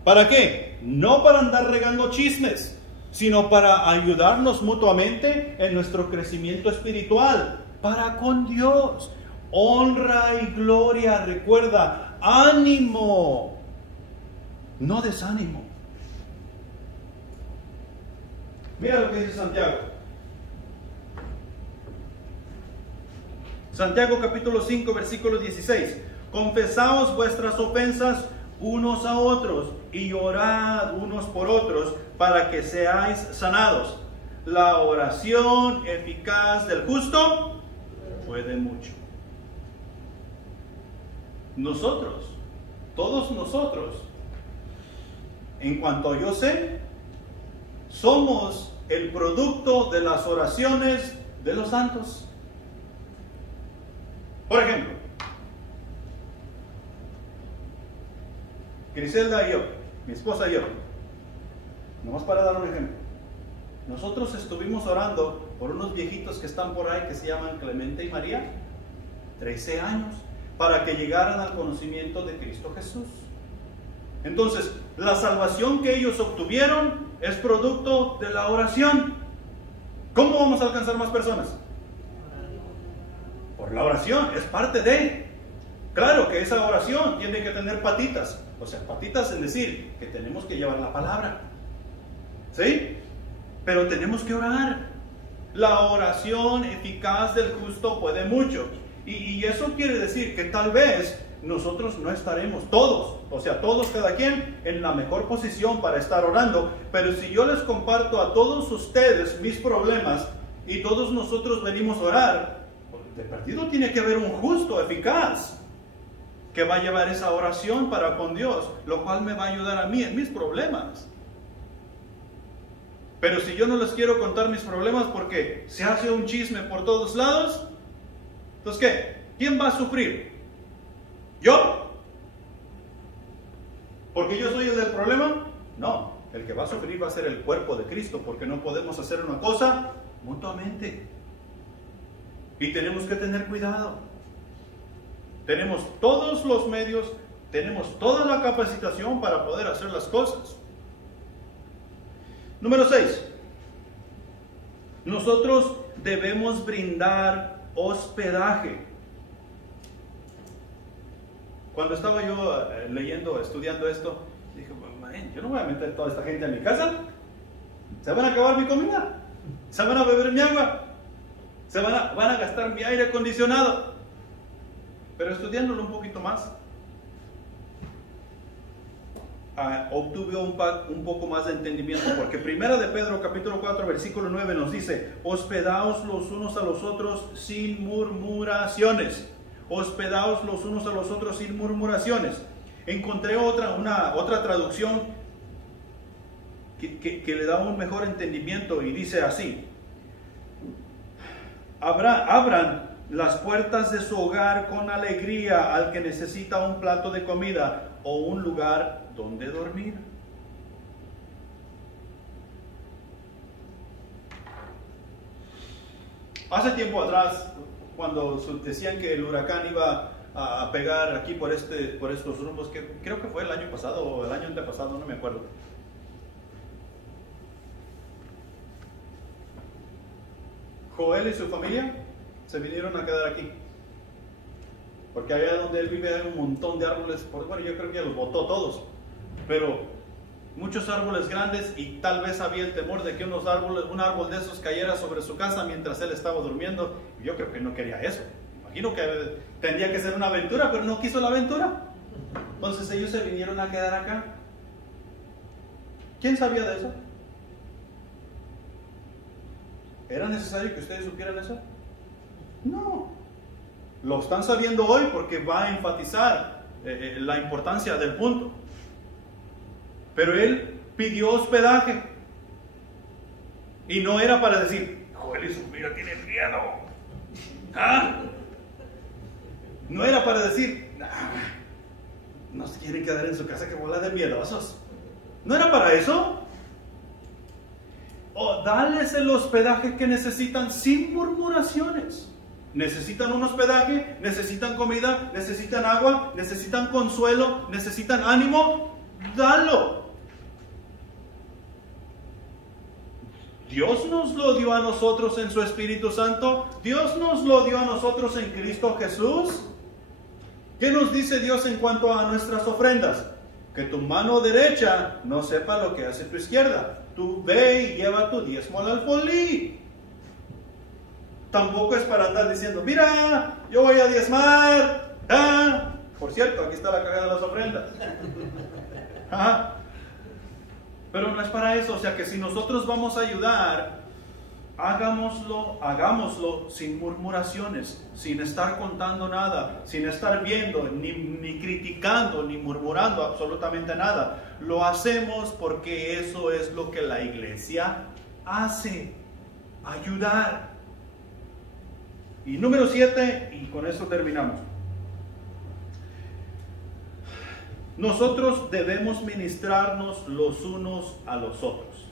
¿Para qué? No para andar regando chismes, sino para ayudarnos mutuamente en nuestro crecimiento espiritual, para con Dios. Honra y gloria, recuerda, ánimo, no desánimo. Mira lo que dice Santiago. Santiago capítulo 5, versículo 16. Confesaos vuestras ofensas unos a otros y orad unos por otros para que seáis sanados. La oración eficaz del justo puede mucho. Nosotros, todos nosotros, en cuanto yo sé, somos el producto de las oraciones de los santos. Por ejemplo, Griselda y yo, mi esposa y yo, nomás para dar un ejemplo, nosotros estuvimos orando por unos viejitos que están por ahí que se llaman Clemente y María, 13 años, para que llegaran al conocimiento de Cristo Jesús. Entonces, la salvación que ellos obtuvieron es producto de la oración. ¿Cómo vamos a alcanzar más personas? Por la oración, es parte de. Claro que esa oración tiene que tener patitas. O sea, patitas en decir que tenemos que llevar la palabra. ¿Sí? Pero tenemos que orar. La oración eficaz del justo puede mucho. Y eso quiere decir que tal vez nosotros no estaremos todos, o sea, todos cada quien en la mejor posición para estar orando, pero si yo les comparto a todos ustedes mis problemas y todos nosotros venimos a orar, de perdido tiene que haber un justo eficaz que va a llevar esa oración para con Dios, lo cual me va a ayudar a mí en mis problemas. Pero si yo no les quiero contar mis problemas porque se hace un chisme por todos lados, entonces ¿qué? ¿Quién va a sufrir? ¿Yo? ¿Porque yo soy el del problema? No, el que va a sufrir va a ser el cuerpo de Cristo, porque no podemos hacer una cosa mutuamente. Y tenemos que tener cuidado. Tenemos todos los medios, tenemos toda la capacitación para poder hacer las cosas. Número 6. Nosotros debemos brindar hospedaje. Cuando estaba yo leyendo, estudiando esto, dije, yo no voy a meter toda esta gente a mi casa. Se van a acabar mi comida, se van a beber mi agua, van a gastar mi aire acondicionado. Pero estudiándolo un poquito más, obtuve un poco más de entendimiento, porque primera de Pedro capítulo 4 versículo 9 nos dice: hospedaos los unos a los otros sin murmuraciones. Hospedaos los unos a los otros sin murmuraciones. Encontré otra traducción que le da un mejor entendimiento y dice así: abran las puertas de su hogar con alegría al que necesita un plato de comida o un lugar donde dormir. Hace tiempo atrás, cuando decían que el huracán iba a pegar aquí por estos rumbos, que creo que fue el año pasado o el año antepasado, no me acuerdo. Joel y su familia se vinieron a quedar aquí, porque allá donde él vive hay un montón de árboles. Bueno, yo creo que los botó todos, pero muchos árboles grandes, y tal vez había el temor de que un árbol de esos cayera sobre su casa mientras él estaba durmiendo. Yo creo que no quería eso. Imagino que tendría que ser una aventura, pero no quiso la aventura. Entonces ellos se vinieron a quedar acá. ¿Quién sabía de eso? ¿Era necesario que ustedes supieran eso? No. Lo están sabiendo hoy porque va a enfatizar la importancia del punto. Pero él pidió hospedaje. Y no era para decir, Joel y su familia tienen miedo. ¿Ah? No era para decir, no se quieren quedar en su casa que bola de miedosos. No era para eso. O darles el hospedaje que necesitan sin murmuraciones. Necesitan un hospedaje, necesitan comida, necesitan agua, necesitan consuelo, necesitan ánimo. Dalo. Dios nos lo dio a nosotros en su Espíritu Santo. Dios nos lo dio a nosotros en Cristo Jesús. ¿Qué nos dice Dios en cuanto a nuestras ofrendas? Que tu mano derecha no sepa lo que hace tu izquierda. Tú ve y lleva tu diezmo al alfolí. Tampoco es para andar diciendo, mira, yo voy a diezmar. Por cierto, aquí está la caja de las ofrendas. Pero no es para eso. O sea que si nosotros vamos a ayudar, hagámoslo sin murmuraciones, sin estar contando nada, sin estar viendo, ni criticando, ni murmurando absolutamente nada. Lo hacemos porque eso es lo que la iglesia hace, ayudar. Y número 7, y con esto terminamos. Nosotros debemos ministrarnos los unos a los otros.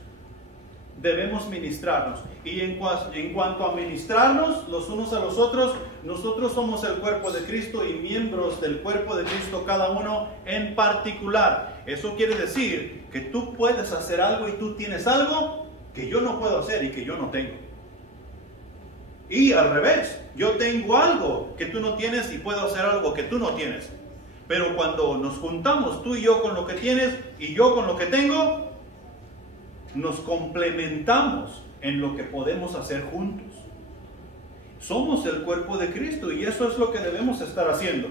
Debemos ministrarnos. Y en cuanto a ministrarnos los unos a los otros, nosotros somos el cuerpo de Cristo y miembros del cuerpo de Cristo, cada uno en particular. Eso quiere decir que tú puedes hacer algo y tú tienes algo que yo no puedo hacer y que yo no tengo. Y al revés, yo tengo algo que tú no tienes y puedo hacer algo que tú no tienes. Pero cuando nos juntamos tú y yo con lo que tienes y yo con lo que tengo, nos complementamos en lo que podemos hacer juntos. Somos el cuerpo de Cristo y eso es lo que debemos estar haciendo.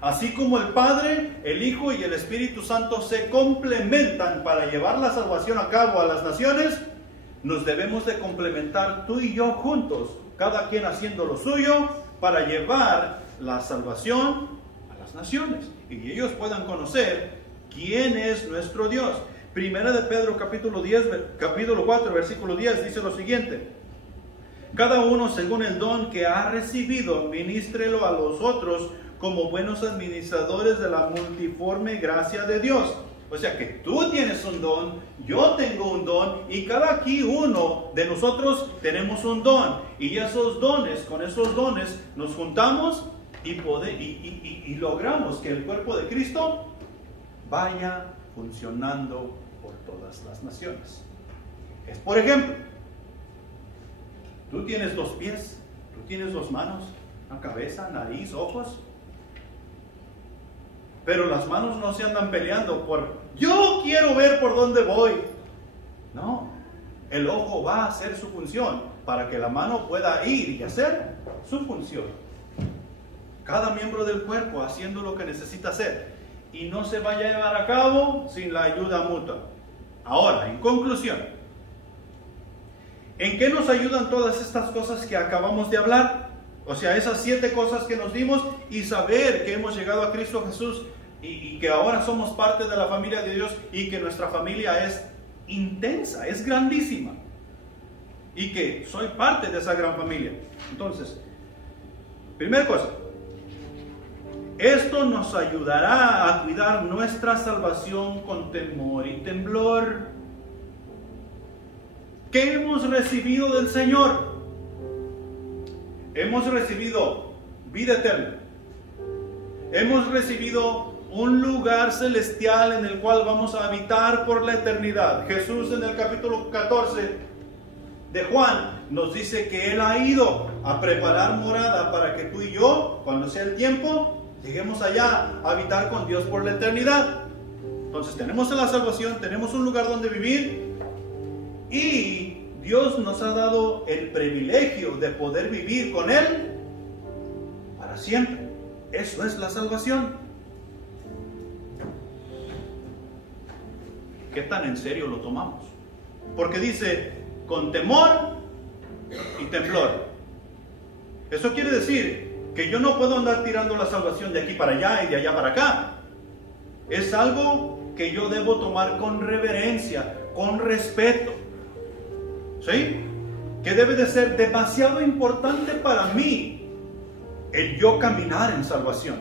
Así como el Padre, el Hijo y el Espíritu Santo se complementan para llevar la salvación a cabo a las naciones, nos debemos de complementar tú y yo juntos, cada quien haciendo lo suyo para llevar la salvación a las naciones y ellos puedan conocer quién es nuestro Dios. Primera de Pedro capítulo 4 versículo 10 dice lo siguiente: cada uno según el don que ha recibido, ministrelo a los otros como buenos administradores de la multiforme gracia de Dios. O sea que tú tienes un don, yo tengo un don y cada aquí uno de nosotros tenemos un don. Y esos dones, con esos dones nos juntamos y logramos que el cuerpo de Cristo vaya funcionando por todas las naciones. Es por ejemplo, tú tienes 2 pies, tú tienes 2 manos, una cabeza, nariz, ojos. Pero las manos no se andan peleando por yo quiero ver por dónde voy. No, el ojo va a hacer su función para que la mano pueda ir y hacer su función. Cada miembro del cuerpo haciendo lo que necesita hacer y no se vaya a llevar a cabo sin la ayuda mutua. Ahora, en conclusión, ¿en qué nos ayudan todas estas cosas que acabamos de hablar? O sea, esas 7 cosas que nos dimos y saber que hemos llegado a Cristo Jesús y que ahora somos parte de la familia de Dios y que nuestra familia es intensa, es grandísima y que soy parte de esa gran familia. Entonces, primera cosa, esto nos ayudará a cuidar nuestra salvación con temor y temblor. ¿Qué hemos recibido del Señor? Hemos recibido vida eterna. Hemos recibido un lugar celestial en el cual vamos a habitar por la eternidad. Jesús en el capítulo 14 de Juan nos dice que Él ha ido a preparar morada para que tú y yo, cuando sea el tiempo, lleguemos allá a habitar con Dios por la eternidad. Entonces tenemos la salvación, tenemos un lugar donde vivir y Dios nos ha dado el privilegio de poder vivir con Él para siempre. Eso es la salvación. ¿qué tan en serio lo tomamos? Porque dice, con temor y temblor. Eso quiere decir que yo no puedo andar tirando la salvación de aquí para allá y de allá para acá. Es algo que yo debo tomar con reverencia, con respeto. ¿Sí? Que debe de ser demasiado importante para mí el yo caminar en salvación.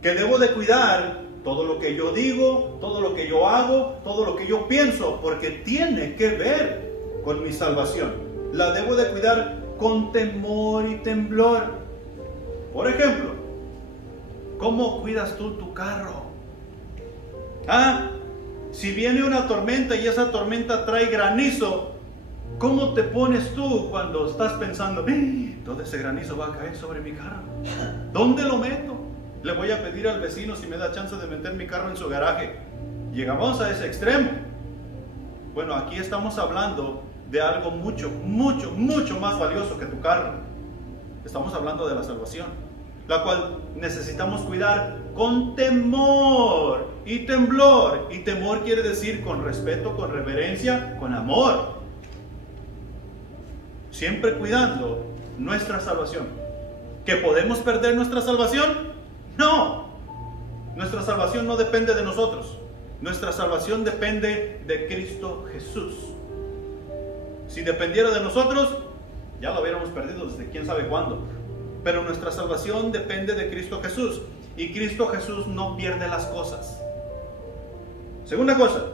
Que debo de cuidar todo lo que yo digo, todo lo que yo hago, todo lo que yo pienso, porque tiene que ver con mi salvación. La debo de cuidar con temor y temblor. Por ejemplo, ¿cómo cuidas tú tu carro? Si viene una tormenta y esa tormenta trae granizo, ¿cómo te pones tú cuando estás pensando, todo ese granizo va a caer sobre mi carro? ¿Dónde lo meto? Le voy a pedir al vecino si me da chance de meter mi carro en su garaje. Llegamos a ese extremo. Bueno, aquí estamos hablando de algo mucho, mucho, mucho más valioso que tu carro. Estamos hablando de la salvación, la cual necesitamos cuidar con temor y temblor. Y temor quiere decir con respeto, con reverencia, con amor. Siempre cuidando nuestra salvación. ¿Que podemos perder nuestra salvación? No. Nuestra salvación no depende de nosotros. Nuestra salvación depende de Cristo Jesús. Si dependiera de nosotros, ya lo hubiéramos perdido desde quién sabe cuándo. Pero nuestra salvación depende de Cristo Jesús. Y Cristo Jesús no pierde las cosas. Segunda cosa.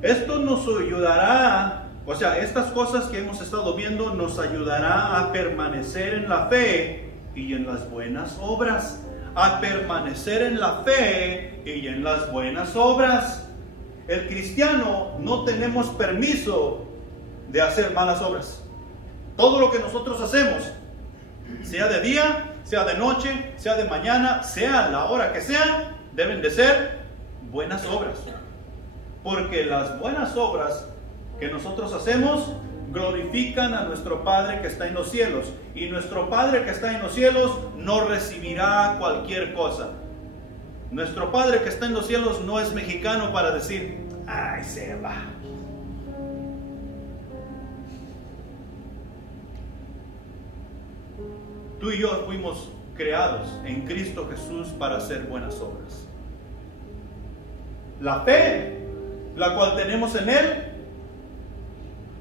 Esto nos ayudará, estas cosas que hemos estado viendo nos ayudará a permanecer en la fe y en las buenas obras. A permanecer en la fe y en las buenas obras. El cristiano no tenemos permiso de hacer malas obras. Todo lo que nosotros hacemos, sea de día, sea de noche, sea de mañana, sea la hora que sea, deben de ser buenas obras. Porque las buenas obras que nosotros hacemos glorifican a nuestro Padre que está en los cielos. Y nuestro Padre que está en los cielos no recibirá cualquier cosa. Nuestro Padre que está en los cielos no es mexicano para decir, ¡ay, se va! Tú y yo fuimos creados en Cristo Jesús para hacer buenas obras. La fe, la cual tenemos en Él,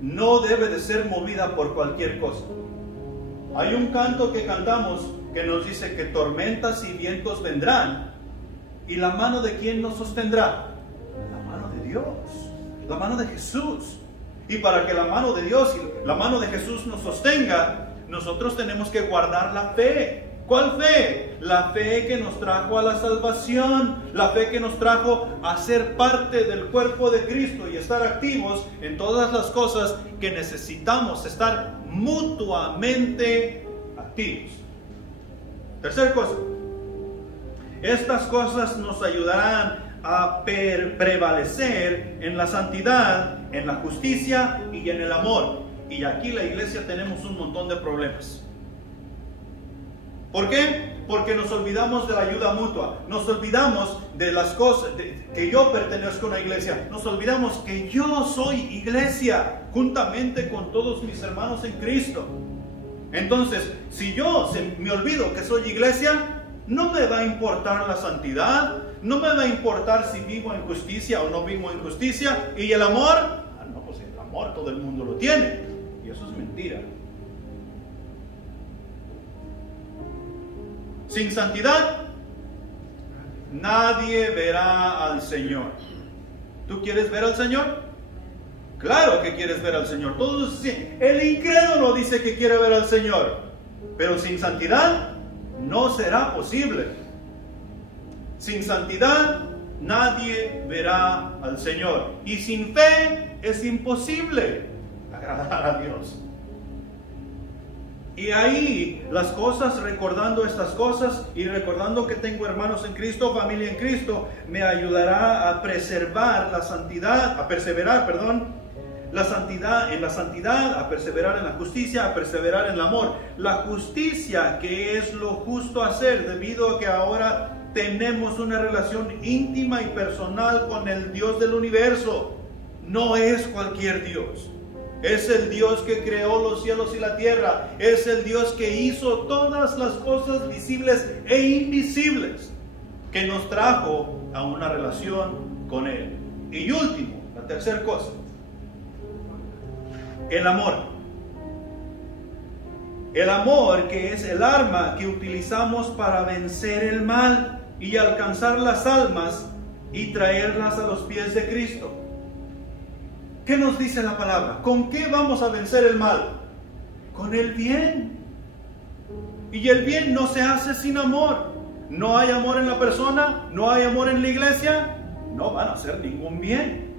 no debe de ser movida por cualquier cosa. Hay un canto que cantamos que nos dice que tormentas y vientos vendrán. ¿Y la mano de quién nos sostendrá? La mano de Dios, la mano de Jesús. Y para que la mano de Dios y la mano de Jesús nos sostenga, nosotros tenemos que guardar la fe. ¿Cuál fe? La fe que nos trajo a la salvación, la fe que nos trajo a ser parte del cuerpo de Cristo y estar activos en todas las cosas que necesitamos estar mutuamente activos. Tercera cosa, estas cosas nos ayudarán a prevalecer en la santidad, en la justicia y en el amor. Y aquí la iglesia tenemos un montón de problemas. ¿Por qué? Porque nos olvidamos de la ayuda mutua. Nos olvidamos de las cosas, que yo pertenezco a una iglesia. Nos olvidamos que yo soy iglesia, juntamente con todos mis hermanos en Cristo. Entonces, si yo me olvido que soy iglesia, no me va a importar la santidad, no me va a importar si vivo en justicia o no vivo en justicia. ¿Y el amor? No, pues el amor todo el mundo lo tiene. Y eso es mentira. Sin santidad, nadie verá al Señor. ¿Tú quieres ver al Señor? Claro que quieres ver al Señor. Todos dicen, el incrédulo dice que quiere ver al Señor. Pero sin santidad, no será posible. Sin santidad, nadie verá al Señor. Y sin fe, es imposible agradar a Dios. Y ahí las cosas, recordando estas cosas y recordando que tengo hermanos en Cristo, familia en Cristo, me ayudará a preservar la santidad, a perseverar, la santidad, a perseverar en la justicia, a perseverar en el amor. La justicia, que es lo justo hacer, debido a que ahora tenemos una relación íntima y personal con el Dios del universo. No es cualquier Dios. Es el Dios que creó los cielos y la tierra. Es el Dios que hizo todas las cosas visibles e invisibles, que nos trajo a una relación con Él. Y último, la tercera cosa, el amor. El amor, que es el arma que utilizamos para vencer el mal y alcanzar las almas y traerlas a los pies de Cristo. ¿Qué nos dice la palabra? ¿Con qué vamos a vencer el mal? Con el bien. Y el bien no se hace sin amor. No hay amor en la persona, no hay amor en la iglesia, no van a hacer ningún bien.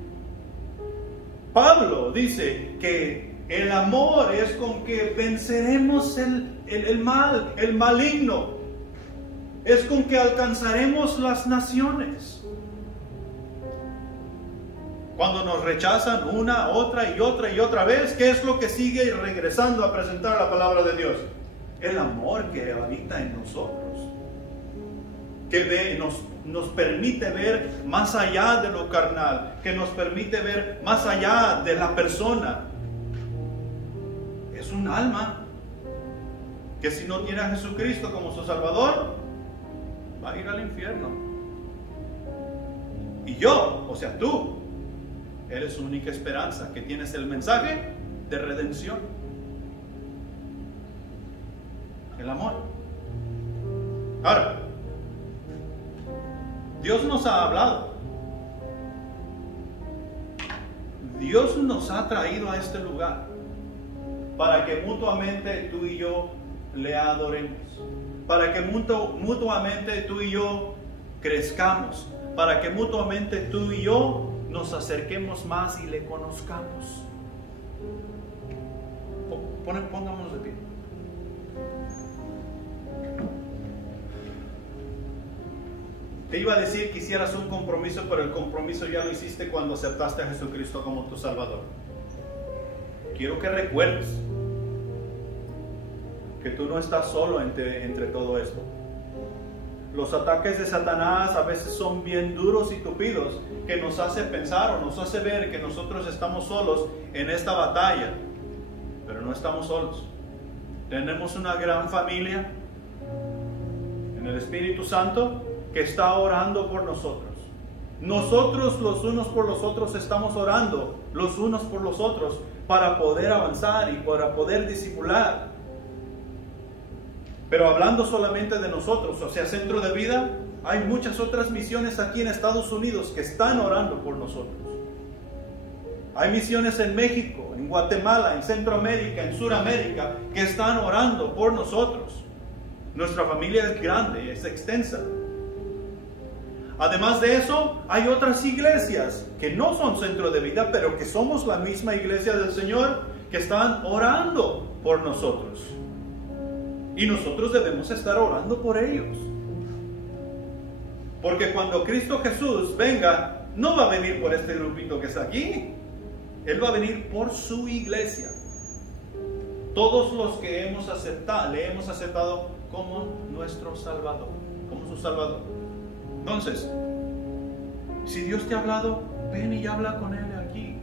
Pablo dice que el amor es con que venceremos el mal, el maligno. Es con que alcanzaremos las naciones. Cuando nos rechazan una, otra y otra vez, ¿qué es lo que sigue regresando a presentar la palabra de Dios? El amor que habita en nosotros, que nos permite ver más allá de lo carnal, que nos permite ver más allá de la persona. Es un alma que si no tiene a Jesucristo como su Salvador, va a ir al infierno. Y yo, o sea tú, eres su única esperanza, que tienes el mensaje de redención. El amor. Ahora, Dios nos ha hablado. Dios nos ha traído a este lugar para que mutuamente tú y yo le adoremos, para que mutuamente tú y yo crezcamos, para que mutuamente tú y yo nos acerquemos más y le conozcamos. Pongámonos de pie. Te iba a decir que hicieras un compromiso, pero el compromiso ya lo hiciste cuando aceptaste a Jesucristo como tu Salvador. Quiero que recuerdes que tú no estás solo entre todo esto. Los ataques de Satanás a veces son bien duros y tupidos, que nos hace pensar o nos hace ver que nosotros estamos solos en esta batalla. Pero no estamos solos. Tenemos una gran familia en el Espíritu Santo que está orando por nosotros. Nosotros los unos por los otros estamos orando los unos por los otros para poder avanzar y para poder discipular. Pero hablando solamente de nosotros, o sea, Centro de Vida, hay muchas otras misiones aquí en Estados Unidos que están orando por nosotros. Hay misiones en México, en Guatemala, en Centroamérica, en Suramérica, que están orando por nosotros. Nuestra familia es grande, es extensa. Además de eso, hay otras iglesias que no son Centro de Vida, pero que somos la misma iglesia del Señor, que están orando por nosotros. Y nosotros debemos estar orando por ellos. Porque cuando Cristo Jesús venga, no va a venir por este grupito que está aquí. Él va a venir por su iglesia. Todos los que le hemos aceptado como nuestro Salvador, como su Salvador. Entonces, si Dios te ha hablado, ven y habla con Él aquí.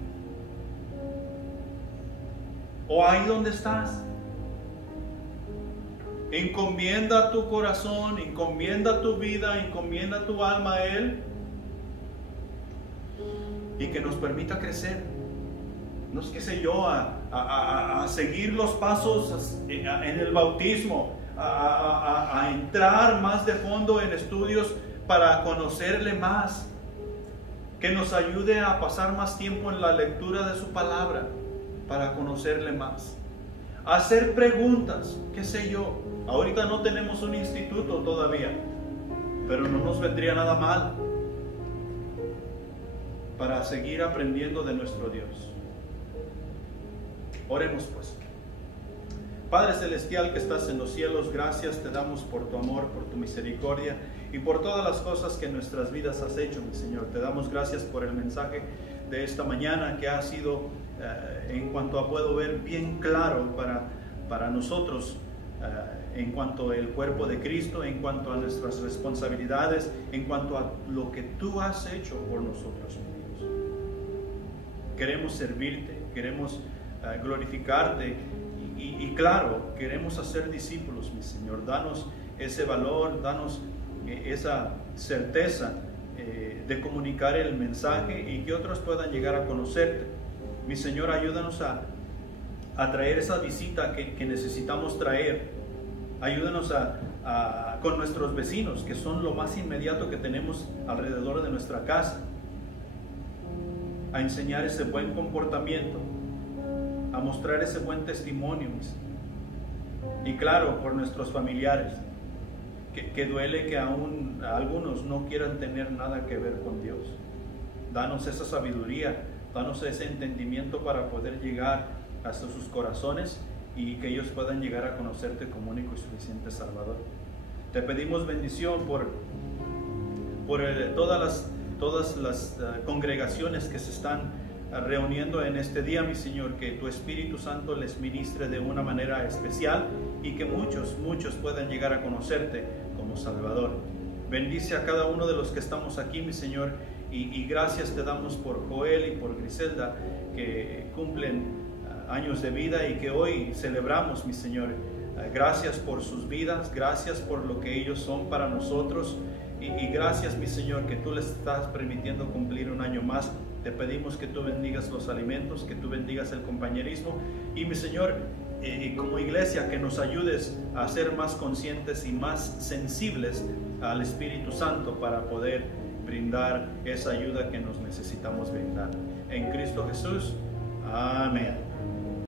O ahí donde estás. Encomienda tu corazón, encomienda tu vida, encomienda tu alma a Él. Y que nos permita crecer. No sé, qué sé yo, a seguir los pasos en el bautismo, a entrar más de fondo en estudios para conocerle más, que nos ayude a pasar más tiempo en la lectura de su palabra para conocerle más, a hacer preguntas, qué sé yo. Ahorita no tenemos un instituto todavía, pero no nos vendría nada mal para seguir aprendiendo de nuestro Dios. Oremos pues. Padre Celestial que estás en los cielos, gracias te damos por tu amor, por tu misericordia y por todas las cosas que en nuestras vidas has hecho, mi Señor. Te damos gracias por el mensaje de esta mañana que ha sido, en cuanto a puedo ver, bien claro para nosotros en cuanto al cuerpo de Cristo, en cuanto a nuestras responsabilidades, en cuanto a lo que tú has hecho por nosotros, mi Dios. Queremos servirte, queremos glorificarte y claro, queremos hacer discípulos, mi Señor. Danos ese valor, danos esa certeza de comunicar el mensaje y que otros puedan llegar a conocerte. Mi Señor, ayúdanos a traer esa visita que necesitamos traer. Ayúdanos con nuestros vecinos, que son lo más inmediato que tenemos alrededor de nuestra casa, a enseñar ese buen comportamiento, a mostrar ese buen testimonio, y claro, por nuestros familiares, que duele que aún algunos no quieran tener nada que ver con Dios. Danos esa sabiduría, danos ese entendimiento para poder llegar hasta sus corazones y que ellos puedan llegar a conocerte como único y suficiente Salvador. Te pedimos bendición por todas las congregaciones que se están reuniendo en este día, mi Señor, que tu Espíritu Santo les ministre de una manera especial y que muchos puedan llegar a conocerte como Salvador. Bendice a cada uno de los que estamos aquí, mi Señor, y gracias te damos por Joel y por Griselda, que cumplen años de vida y que hoy celebramos, mi Señor. Gracias por sus vidas, gracias por lo que ellos son para nosotros y gracias, mi Señor, que tú les estás permitiendo cumplir un año más. Te pedimos que tú bendigas los alimentos, que tú bendigas el compañerismo y, mi Señor, como iglesia, que nos ayudes a ser más conscientes y más sensibles al Espíritu Santo para poder brindar esa ayuda que nos necesitamos brindar. En Cristo Jesús, amén.